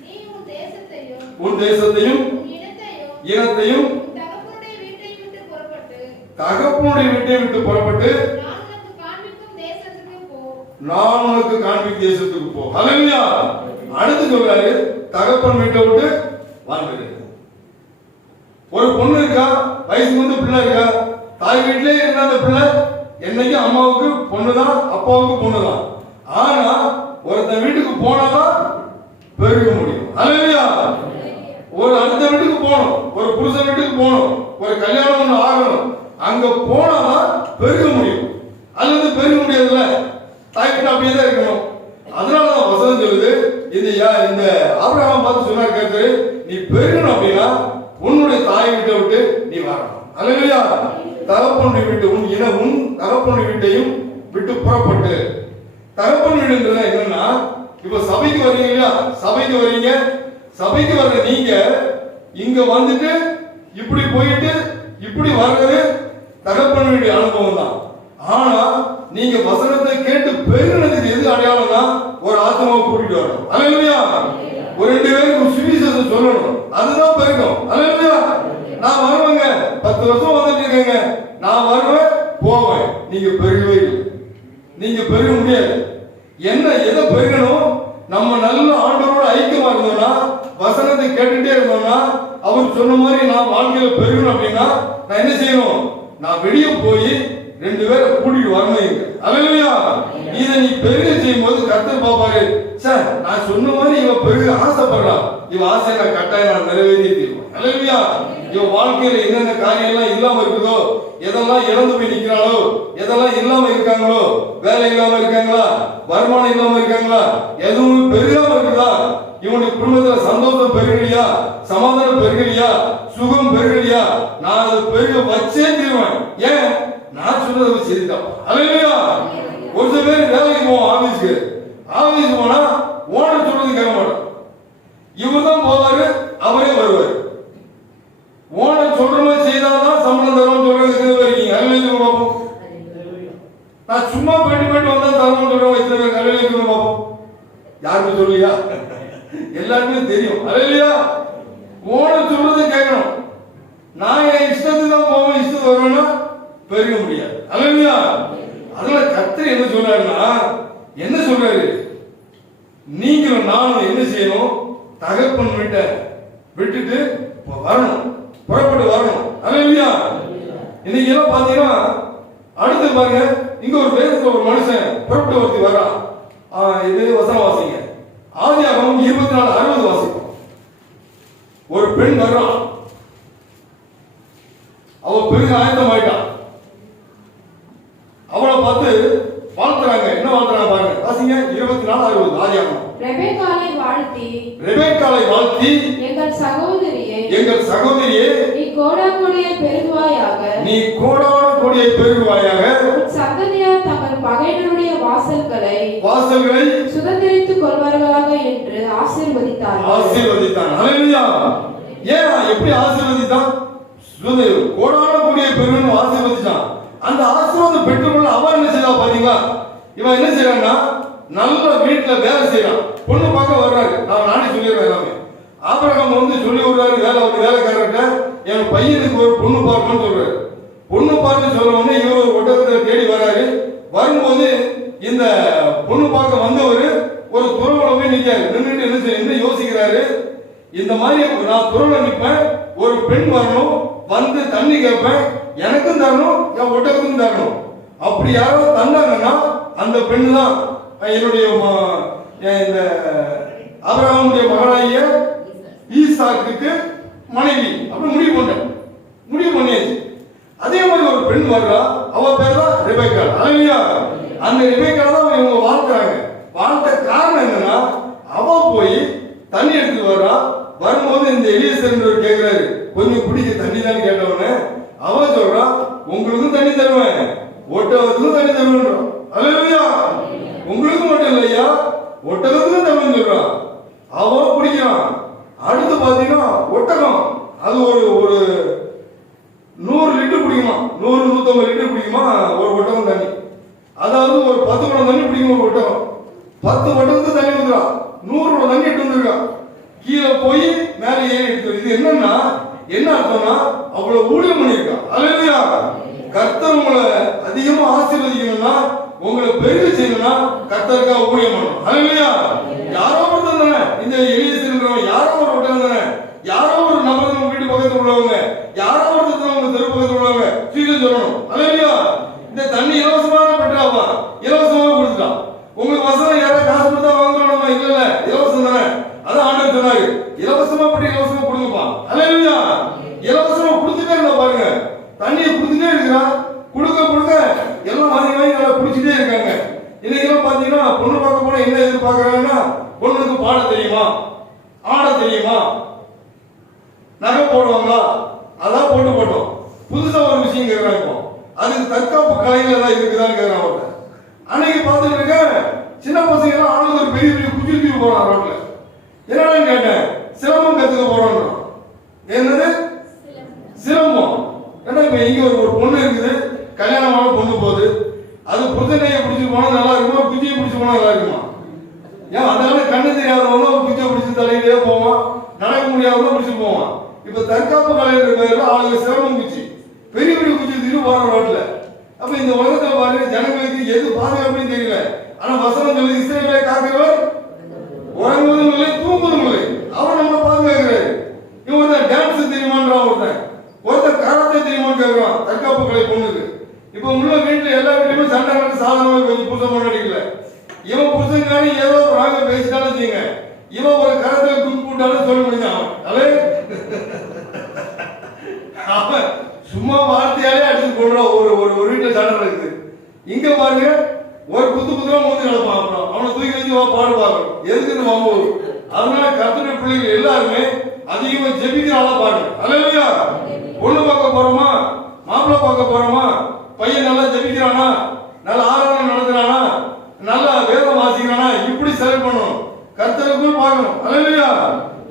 நீ உன் தேசத்தையும் இனத்தையும் தகப்பனுடைய வீட்டை விட்டு புறப்பட்டு நான் உனக்கு காண்பிக்கும் தேசத்துக்கு போ. ஹல்லேலூயா. அடுத்து சொல்றாரு, தகப்பன் வீட்டை விட்டு வாங்குது. ஒரு பொண்ணு இருக்கா, வயசுக்கு வந்து பிள்ளை இருக்கா, தாய் வீட்டிலே இருந்த அந்த பிள்ளை என்னைக்கு அம்மாவுக்கு பொண்ணுதான், அப்பாவுக்கு பொண்ணுதான். ஆனா ஒருத்தன் வீட்டுக்கு போனாதான் பெருக முடியும். ஹல்லேலூயா. ஒரு அடுத்த வீட்டுக்கு போகணும், ஒரு புருஷன் வீட்டுக்கு போகணும், ஒரு கல்யாணம் ஒண்ணு ஆகணும், அங்க போனாதான் பெருக முடியும். அல்லது பெருக முடியாதுல்ல, தாய்கிட்ட அப்படியே தான் இருக்கணும். அதனாலதான் வசனம் சொல்லுது, இந்த ஆபிரகாம் பார்த்து சொன்னார் கர்த்தர், நீ பெருகணும் அப்படின்னா உன்னுடைய தாய் வீட்டை விட்டு நீ வரணும். அல்லேலூயா. தகப்பனுடைய வீட்டு உன் தகப்பனுடைய வீட்டையும் விட்டு புறப்பட்டு. தகப்பன் வீடுன்றது என்னன்னா, இப்ப சபைக்கு வர்றீங்க இல்லையா, சபைக்கு வர்ற நீங்க இங்க வந்துட்டு இப்படி போயிட்டு இப்படி வர்றது தகப்பன் வீடு அனுபவம் தான். ஆனா நீங்க வசனத்தை கேட்டு பெருகினதுக்கு எது அடையாளம்னா, ஒரு ஆத்மாவை கூட்டிட்டு வரணும். அல்லேலூயா. ஒரு 2 பேருக்கு சுவிசேஷத்தை சொல்லணும், அதுதான் பெருகும். அல்லேலூயா. நான் வருவேங்க, 10 வருஷம் வந்துட்டு இருக்கேங்க, நான் வருவேன் போவேன், நீங்க பெருகவே இல்லை, நீங்க பெருக முடியாது. என்ன எதை பெருகணும்? நம்ம நல்ல ஆண்டவரோட ஐக்கியமா இருந்தோம்னா, வசனத்தை கேட்டுட்டே இருந்தோம்னா, அவர் சொன்ன மாதிரி நான் வாழ்க்கையில பெருகணும் அப்படின்னா நான் என்ன செய்யணும்? நான் வெளியே போய் 2 பேரை கூட்டிட்டு வரணும். அல்லேலூயா. இதை நீ பெருக செய்யும் போது கர்த்தர் பாப்பாரு, சார் நான் சொன்ன மாதிரி இவ பெருக ஆசைப்படுறான், இவ ஆசை நான் கட்டாயம் நான் நிறைவேற்றி தீர்வேன். அல்லேலூயா. இவ வாழ்க்கையில என்னென்ன காரியம் எல்லாம் இல்லாம இருக்குதோ, எதெல்லாம் இழந்து போய் நிக்கிறாளோ, எதெல்லாம் இல்லாம இருக்காங்களோ, வேலை இல்லாம இருக்காங்களா, வருமானம் இல்லாம இருக்காங்களா, எதுவும் பெருகாம இருக்குதா, இவனுடைய குடும்பத்துல சந்தோஷம் பெருகலையா, சமாதானம் பெருகலையா, சுகம் பெருகலையா, நான் அதை பெருக வச்சே தீர்வேன். ஏன்? நான் சொன்னதை சரிதான். அல்லேலூயா. ஒரு சில பேர் வேலைக்கு போவோம், ஆபீஸ் போனா ஓனர் சொல்றது கேட்க மாட்டோம், இவர் தான் போவாரு, அவரே வருவாரு. ஓனர் சொல்ற மாதிரி செய்தாதான் சம்பளம் தருவோம் சொல்றது இருக்கீங்க. அல்லேலூயா பாப்போம். நான் சும்மா போயிட்டு வந்தா தருவோம் சொல்றோம், இத்தனை பேர் அல்லேலூயா பாப்போம். யாருமே சொல்லியா? எல்லாருமே தெரியும். அல்லேலூயா. ஓனர் சொல்றது கேட்கணும். நான் என் இஷ்டத்துக்கு தான் போவேன், இஷ்டத்துக்கு வருவேன்னா பெருக முடியாது. அல்லேலூயா. அதனால கர்த்தர் என்ன சொல்றாருன்னா, என்ன சொல்றாரு? நீங்களும் நானும் என்ன செய்யணும்? தகப்பன் வீட்டை விட்டுட்டு வரணும், புறப்பட்டு வரணும். அல்லேலூயா. இன்னைக்கு எல்லாம் பாத்தீங்கன்னா, அடுத்து பாருங்க, இங்க ஒரு வேதத்துல ஒரு மனுஷன் புறப்பட்டு ஒருத்தி வர்றான். இது வசனம் வாசிங்க, ஆதியாகமம் 24:60 வாசிப்போம். ஒரு பெண் வர்றான், அவ பெருக ஆயத்தமாயிட்டான், அவளை பார்த்து வாழ்த்துறாங்க. என்ன வாழ்த்துறாங்க பாருங்க, வாசிங்க. 24:60 ஆதியாகமம். ரெபெக்காளை வாழ்த்தி ரெபெக்காளை வாழ்த்தி, எங்கள் சகோதரியே நீ கோடாகோடியை பெருகுவாயாக, உன் சந்ததியார் தங்கள் பகைவனுடைய வாசல்களை சுதந்திரித்துக் கொள்வார்களாக என்று ஆசீர்வதித்தான். ஹல்லேலூயா. ஏன் எப்படி ஆசீர்வதித்தான்? கோடான பெருகுன்னு ஆசீர்வதித்தான். அந்த ஆசீர்வாதம் பெற்றுக்கொள்ள அவன் என்ன செய்தா பாத்தீங்களா? இவன் என்ன செய்யறான்னா, நல்ல வீட்டுல வேலை செய்யறான். பொண்ணு பார்க்க வர்றாரு. நான் நானே சொல்லிடுறேன் எல்லாமே. ஆபிரகாம் சொல்லி விடுறாரு வேலைக்காரர்கிட்ட, என் பையனுக்கு ஒரு பொண்ணு பார்க்கணும்னு சொல்றாரு. பொண்ணு பார்த்து சொல்ல உடனே இவர் ஒரு ஒட்டகத்தை தேடி வர்றாரு. வரும்போது இந்த பொண்ணு பார்க்க வந்தவர் ஒரு துறவுல போய் நிக்காரு. நின்றுட்டு என்ன செய்ய யோசிக்கிறாரு. இந்த மாதிரி நான் துறவுல நிற்பேன், ஒரு பெண் வரணும், வந்து தண்ணி கேட்பேன், எனக்கும் தரணும், என் ஒட்டகத்துக்கும் தரணும். அப்படி யாரோ தந்தாங்கன்னா அந்த பெண்ணு தான் என்னுடைய இந்த ஆபிரகாமுடைய மகனாகிய ஈசாக்குக்கு மனைவி. அப்படி முடிவு பண்ணியாச்சு. அதே மாதிரி ஒரு பெண் வர்றா, அவ பேர் தான் ரெபெக்கா. ஹல்லேலூயா. அந்த ரெபெக்கா தான் இவங்க வாழ்த்துறாங்க. வாழ்த்த காரணம் என்னன்னா, அவ போய் தண்ணி எடுத்து வர்றா. வரும்போது இந்த எலியேசர் கேட்கிறாரு, கொஞ்சம் குடிக்க தண்ணி தான் கேட்டவனே. அவன் சொல்றா, உங்களுக்கும் தண்ணி தருவேன், ஒட்டகத்துக்கும் தண்ணி தருவேன். ஹல்லேலூயா. உங்களுக்கு மட்டும் இல்லையா, ஒட்டகத்துக்கும் தருவேன் சொல்றான். அவன் குடிக்கிறான். அடுத்து பாத்தீங்கன்னா ஒட்டகம், அது ஒரு 100 லிட்டர் குடிக்குமா, 100-150 லிட்டர் குடிக்குமா ஒரு ஒட்டகம் தண்ணி. அதாவது ஒரு 10 குடம் தண்ணி குடிக்கும் ஒரு ஒட்டகம். 10 ஒட்டகத்துக்கு தண்ணி ஊத்துறா, 100 குடம் தண்ணி எடுத்து வந்துருக்கா. கீழே போய் மேல ஏறி எடுத்து. இது என்னன்னா என்ன அர்த்தம்னா, அவ்வளவு ஊழியம் பண்ணியிருக்கா. ஹல்லேலூயா. கர்த்தர் உங்களை அதிகமா ஆசீர்வதிக்கணும்னா, உங்களை பெருக செய்யணும்னா கர்த்தருக்காக ஊழியம் பண்ணணும். ஹல்லேலூயா. யாரோ ஒருத்தர் தானே இந்த எலியேசர், யாரோ ஒரு ஒட்டகம் தானே, யாரோ ஒரு நபர் உங்க வீட்டு பக்கத்துல உள்ளவங்க, யாரோ ஒருத்தர் உங்க தெரு பக்கத்துல உள்ளவங்க சீக்கிரம் சொல்லணும். ஹல்லேலூயா. இந்த தண்ணி இலவசமாக பெற்றாவா, இலவசமாக கொடுத்துட்டான். உங்களுக்கு வசனம் யாராவது காசு கொடுத்தா வாங்குறோம், இல்ல இலவசம் தானே. அதான் ஆண்டவர் சொன்னாரு, இலவசமா பற்றி இலவசமா கொடுங்கப்பா. ஹல்லேலூயா. இலவசமா கொடுத்துட்டே இருந்தா பாருங்க, தண்ணியை கொடுத்துட்டே இருக்கிறான். கொடுக்க எல்லாம் வாங்கி நல்லா குடிச்சுட்டே இருக்காங்க. இன்னைக்கு பாத்தீங்கன்னா பொண்ணு பார்க்க போனா என்ன எதிர்பார்க்கறாங்கன்னா, பொண்ணுக்கு பாட தெரியுமா, ஆட தெரியுமா, நகை போடுவாங்களா, அதான் போட்டோம். புதுசா ஒரு விஷயம் கேட்கறாங்க. இப்போ அதுக்கு தற்காப்பு கலைகள் எல்லாம் இருக்குதான்னு கேட்கறான் அவர்கிட்ட. அன்னைக்கு பார்த்துட்டு இருக்க சின்ன பசங்க எல்லாம் ஆளுங்க ஒரு பெரிய குச்சி தூக்கி போறான் ரோட்ல. என்னன்னு கேட்டேன், சிலம்பம் கத்துக்க போறோம். என்னது சிலம்பம்? ஏன்னா இப்ப இங்க ஒரு பொண்ணு இருக்குது, கல்யாணமான பொண்ணு போகுது. அது புருஷனையை பிடிச்சி போனா நல்லா இருக்குமா, குச்சியை பிடிச்சி போனா நல்லா இருக்குமா? ஏன் அதனால கண்ணு தெரியாதவங்க ஒரு குச்சியை பிடிச்சி தலையிலே போவான், நடக்க முடியாதவங்க பிடிச்சி போவான். இப்ப தற்காப்பு கலைஞர் பேர்ல ஆளுங்க சிரமம் குச்சி, பெரிய குச்சி தூக்கி போற ரோட்ல. அப்ப இந்த உலகத்துல பாருங்க, ஜனங்களுக்கு எது பாதுகாப்புன்னு தெரியல. ஆனா வசனம் சொல்லி, இஸ்ரவேலை காக்கிறவர் உறங்குவதும் இல்லை தூங்குவதும் இல்லை, அவர் நம்ம பாதுகாக்கிறாரு. இவன் டான்ஸ் தெரியுமான்றான், ஒருத்தர் கராத்தே தெரியுமான்னு கேட்கிறான் தற்காப்பு கலை பொண்ணுக்கு. இப்ப உள்ள வீட்டுல எல்லா வீட்லயுமே சண்டை கட்டு சாதனமா கொஞ்சம் புருஷன் பண்ணல. இவன் புருஷன்காரி ஏதோ ராக பேசிட்டாலும் வச்சுங்க, இவன் ஒரு கரத்தை கும்பு போட்டாலும் சொல்ல முடியும். அவன் சும்மா வார்த்தையாலே அடிச்சு கொள்றான். ஒரு வீட்டுல சண்டை இருக்குது. இங்க பாருங்க, ஒரு குத்துமா மூந்து கிடப்பான். அப்புறம் அவனை தூக்கி வச்சு பாடு பார்க்கணும். எதுக்கு இந்த மாம்பு? அதனால கர்த்தருடைய பிள்ளைகள் எல்லாருமே அதிகமா ஜெபிக்கிற ஆளா பாருங்க. ஹல்லேலூயா. பொண்ணு பார்க்க போறோமா, மாப்பிள்ளை பார்க்க போறோமா, பையன் நல்லா ஜெபிக்கிறானா, நல்ல ஆராதனை நடத்துறானா, நல்லா வேதம் வாசிக்கிறானா, இப்படி செலக்ட் பண்ணணும். கர்த்தருக்குள் பார்க்கணும். ஹல்லேலூயா.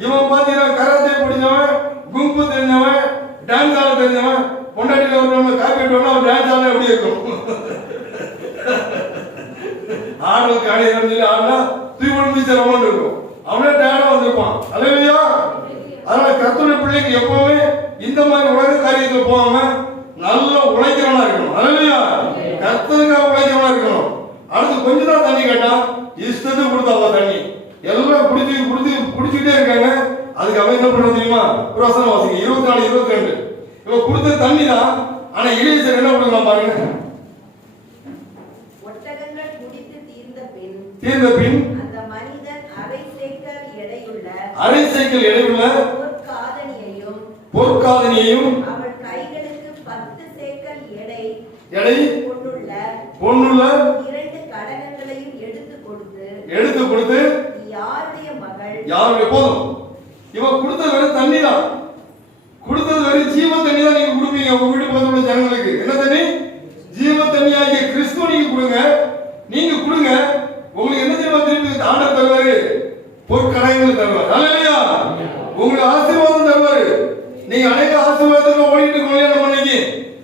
இவன் பாத்தீங்கன்னா கராத்தே படிச்சவன், குங்கு தெரிஞ்சவன், டான்ஸ் ஆட தெரிஞ்சவன், பொண்டாட்டில வரவங்க காப்பி விட்டவன அவன் டான்ஸ் ஆட எப்படி இருக்கும்? ஆடல் காணியம் சொல்லி ஆடினா தூய்மொழி மீச்சரமான இருக்கும். அவனே டேடா வந்திருப்பான். ஹல்லேலூயா. அதனால கர்த்தருடைய பிள்ளைக்கு எப்பவுமே இந்த மாதிரி உலக காரியத்துல போகாம நல்ல உழைக்கிறவனா இருக்கணும். ஹல்லேலூயா. கர்த்தருக்காக உழைக்கிறவனா இருக்கணும். அடுத்து கொஞ்ச நாள் தண்ணி கேட்டா இஷ்டத்துக்கு கொடுத்தாவா தண்ணி எல்லாம் குடிச்சுக்கிட்டே இருக்காங்க. அதுக்கு அவன் என்ன பண்ண தெரியுமா? ஒரு வசனம் வாசிங்க, 24-22. இவ கொடுத்த தண்ணி தான். ஆனா எலியேசர் என்ன பண்ணுவான் பாருங்க. ஒட்டகங்கள் குடித்து தீர்ந்த பின் அந்த மனிதன் அரை சேக்கல் எடையுள்ள பொற்காதனியையும் அவள் கைகளுக்கு 10 சேக்கல் எடை பொன்னுள்ள 2 கடகங்களையும் எடுத்து கொடுத்து யாருடைய யாருடைய போதும் இவன் கொடுத்தது வெறும் தண்ணி தான், கொடுத்தது வெறும் ஜீவ தண்ணி தான் நீங்க கொடுப்பீங்க உங்க வீட்டு பக்கத்துல உள்ள ஜனங்களுக்கு. என்ன தண்ணி? ஜீவ தண்ணி ஆகிய கிறிஸ்துவ நீங்க கொடுங்க. நீங்க கொடுங்க, உங்களுக்கு என்ன தெரியுமா திருப்பி ஆண்டவர் தருவாரு? பொற்கடைகள் தருவார். அல்லேலூயா. உங்களுக்கு ஆசீர்வாதம் தருவாரு. நீங்க அநேக ஆசீர்வாதத்துக்கு ஓடிட்டு இருக்கோம் இல்லையா? நம்ம இன்னைக்கு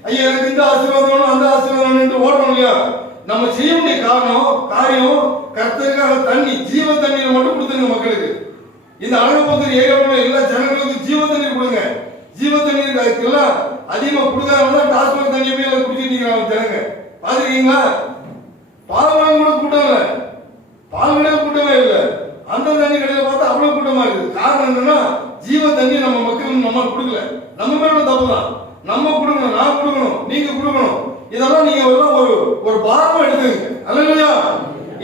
ஐயா எனக்கு இந்த ஆசீர்வாதம் வேணும் அந்த ஆசீர்வாதம் வேணும் ஓடுறோம் இல்லையா? நம்ம செய்ய வேண்டிய காரியம் கர்த்தருக்காக தண்ணி, ஜீவ தண்ணீரை மட்டும் கொடுத்துருங்க மக்களுக்கு. இந்த அழகப்பத்திரி ஏரியாவில் எல்லா ஜனங்களுக்கும் ஜீவ தண்ணீர் கொடுங்க. ஜீவ தண்ணீர் எல்லாம் அதிகமா கொடுக்காதவங்க டாஸ்மாக் தண்ணியை போய் அதை குடிச்சிட்டு ஜனங்க பாத்துருக்கீங்களா? பால்வாங்க கூட கூட்டம் இல்லை, பால் கடையில் கூட்டமே இல்லை, அந்த தண்ணி கடையில பார்த்தா அவ்வளவு கூட்டமா இருக்குது. காரணம் என்னன்னா ஜீவ தண்ணி நம்ம மக்கள் நம்ம கொடுக்கல. நம்ம மேல தப்பு தான். நம்ம கொடுக்கணும், நான் கொடுக்கணும், நீங்க கொடுக்கணும். இதெல்லாம் நீங்க ஒரு பாரமா எடுத்துங்க. அல்லேலூயா.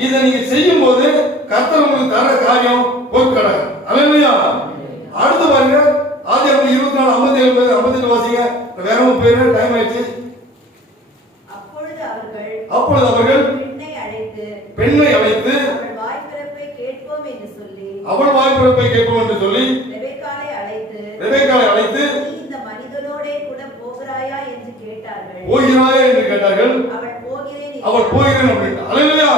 இதை நீங்க செய்யும் போது கர்த்தர் உங்களுக்கு தர காரியம் பொற்கடை. அல்லேலூயா. அடுத்து பாருங்க ஆதியாகமம் 24 57 வாசிங்க. வேற பேரு டைம் ஆயிடுச்சு. அப்பொழுது அவர்கள் பெண்ணை அழைத்து அவள் வாய்ப்பிறப்பை கேட்போம் என்று சொல்லி ரெபெக்காளை அழைத்து இந்த மனிதனோடே கூட போகிறாயா என்று கேட்டார்கள். அவள் போகிறேன் அப்படின்ட்டா. அல்லேலூயா.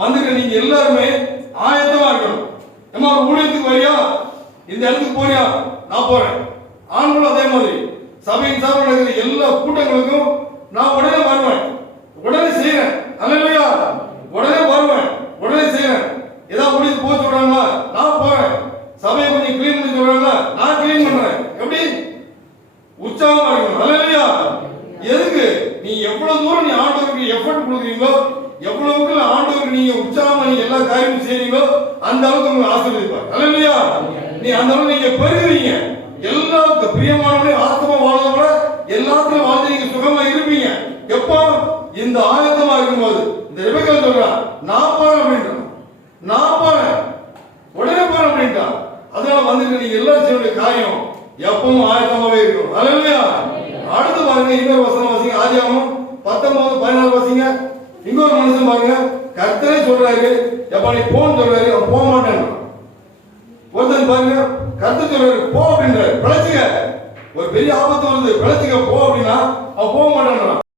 வந்துட்டு நீங்க எல்லாருமே ஆயத்தமா இருக்கணும். நம்ம ஒரு ஊழியத்துக்கு வரியா, இந்த இடத்துக்கு போறியா, நான் போறேன். ஆண்களும் அதே மாதிரி சபையின் சார்பில் நடக்கிற எல்லா கூட்டங்களுக்கும் நான் உடனே வருவேன், உடனே செய்யறேன். அல்லேலூயா. உடனே வருவேன், உடனே செய்யறேன். ஏதாவது ஊழியத்துக்கு போக சொல்றாங்களா, நான் போறேன். சபையை கொஞ்சம் கிளீன் பண்ணி சொல்றாங்களா, நான் கிளீன் பண்றேன். எப்படி? உற்சாகமா இருக்கணும். அல்லேலூயா. எதுக்கு? நீ எவ்வளவு தூரம் நீ ஆண்டவருக்கு எஃபர்ட் கொடுக்குறீங்களோ, எவ்வளவுக்கு ஆண்டவருக்கு நீங்க உற்சாகமா நீங்க எல்லா காரியமும் செய்றீங்களோ அந்த அளவுக்கு உங்களுக்கு ஆசீர்வதிப்பார். அல்லேலூயா. நீ அந்த அளவுக்கு நீங்க பெருகுவீங்க. எல்லாருக்கும் பிரியமானவனே ஆத்மா வாழ்ந்தவங்கள எல்லாத்துலயும் வாழ்ந்து நீங்க சுகமா இருப்பீங்க. எப்போ? இந்த ஆயத்தமா இருக்கும்போது. இந்த ரெபெக்காள் சொல்றா, நான் போறேன் அப்படின்றான். நான் போறேன், உடனே போறேன் அப்படின்ட்டான். அதனால வந்துட்டு நீங்க எல்லாரும் செய்ய காரியம் எப்பவும் ஆயத்தமாவே இருக்கும். அல்லேலூயா. அடுத்து பாருங்க இன்னொரு வசனம் வாசிங்க. ஆதியாகமம் 19:14 வாசிங்க. இன்னொரு மனுஷன் பாருங்க, கர்த்தரே சொல்றாரு, எப்ப நீ போன்னு சொல்றாரு, அவன் போக மாட்டேன். ஒருத்தன் பாருங்க கர்த்தர் சொல்றாரு போ அப்படின்றாரு, பிழைச்சுக்க, ஒரு பெரிய ஆபத்து வருது, பிழைச்சுக்க போ அப்படின்னா அவன் போக மாட்டான்.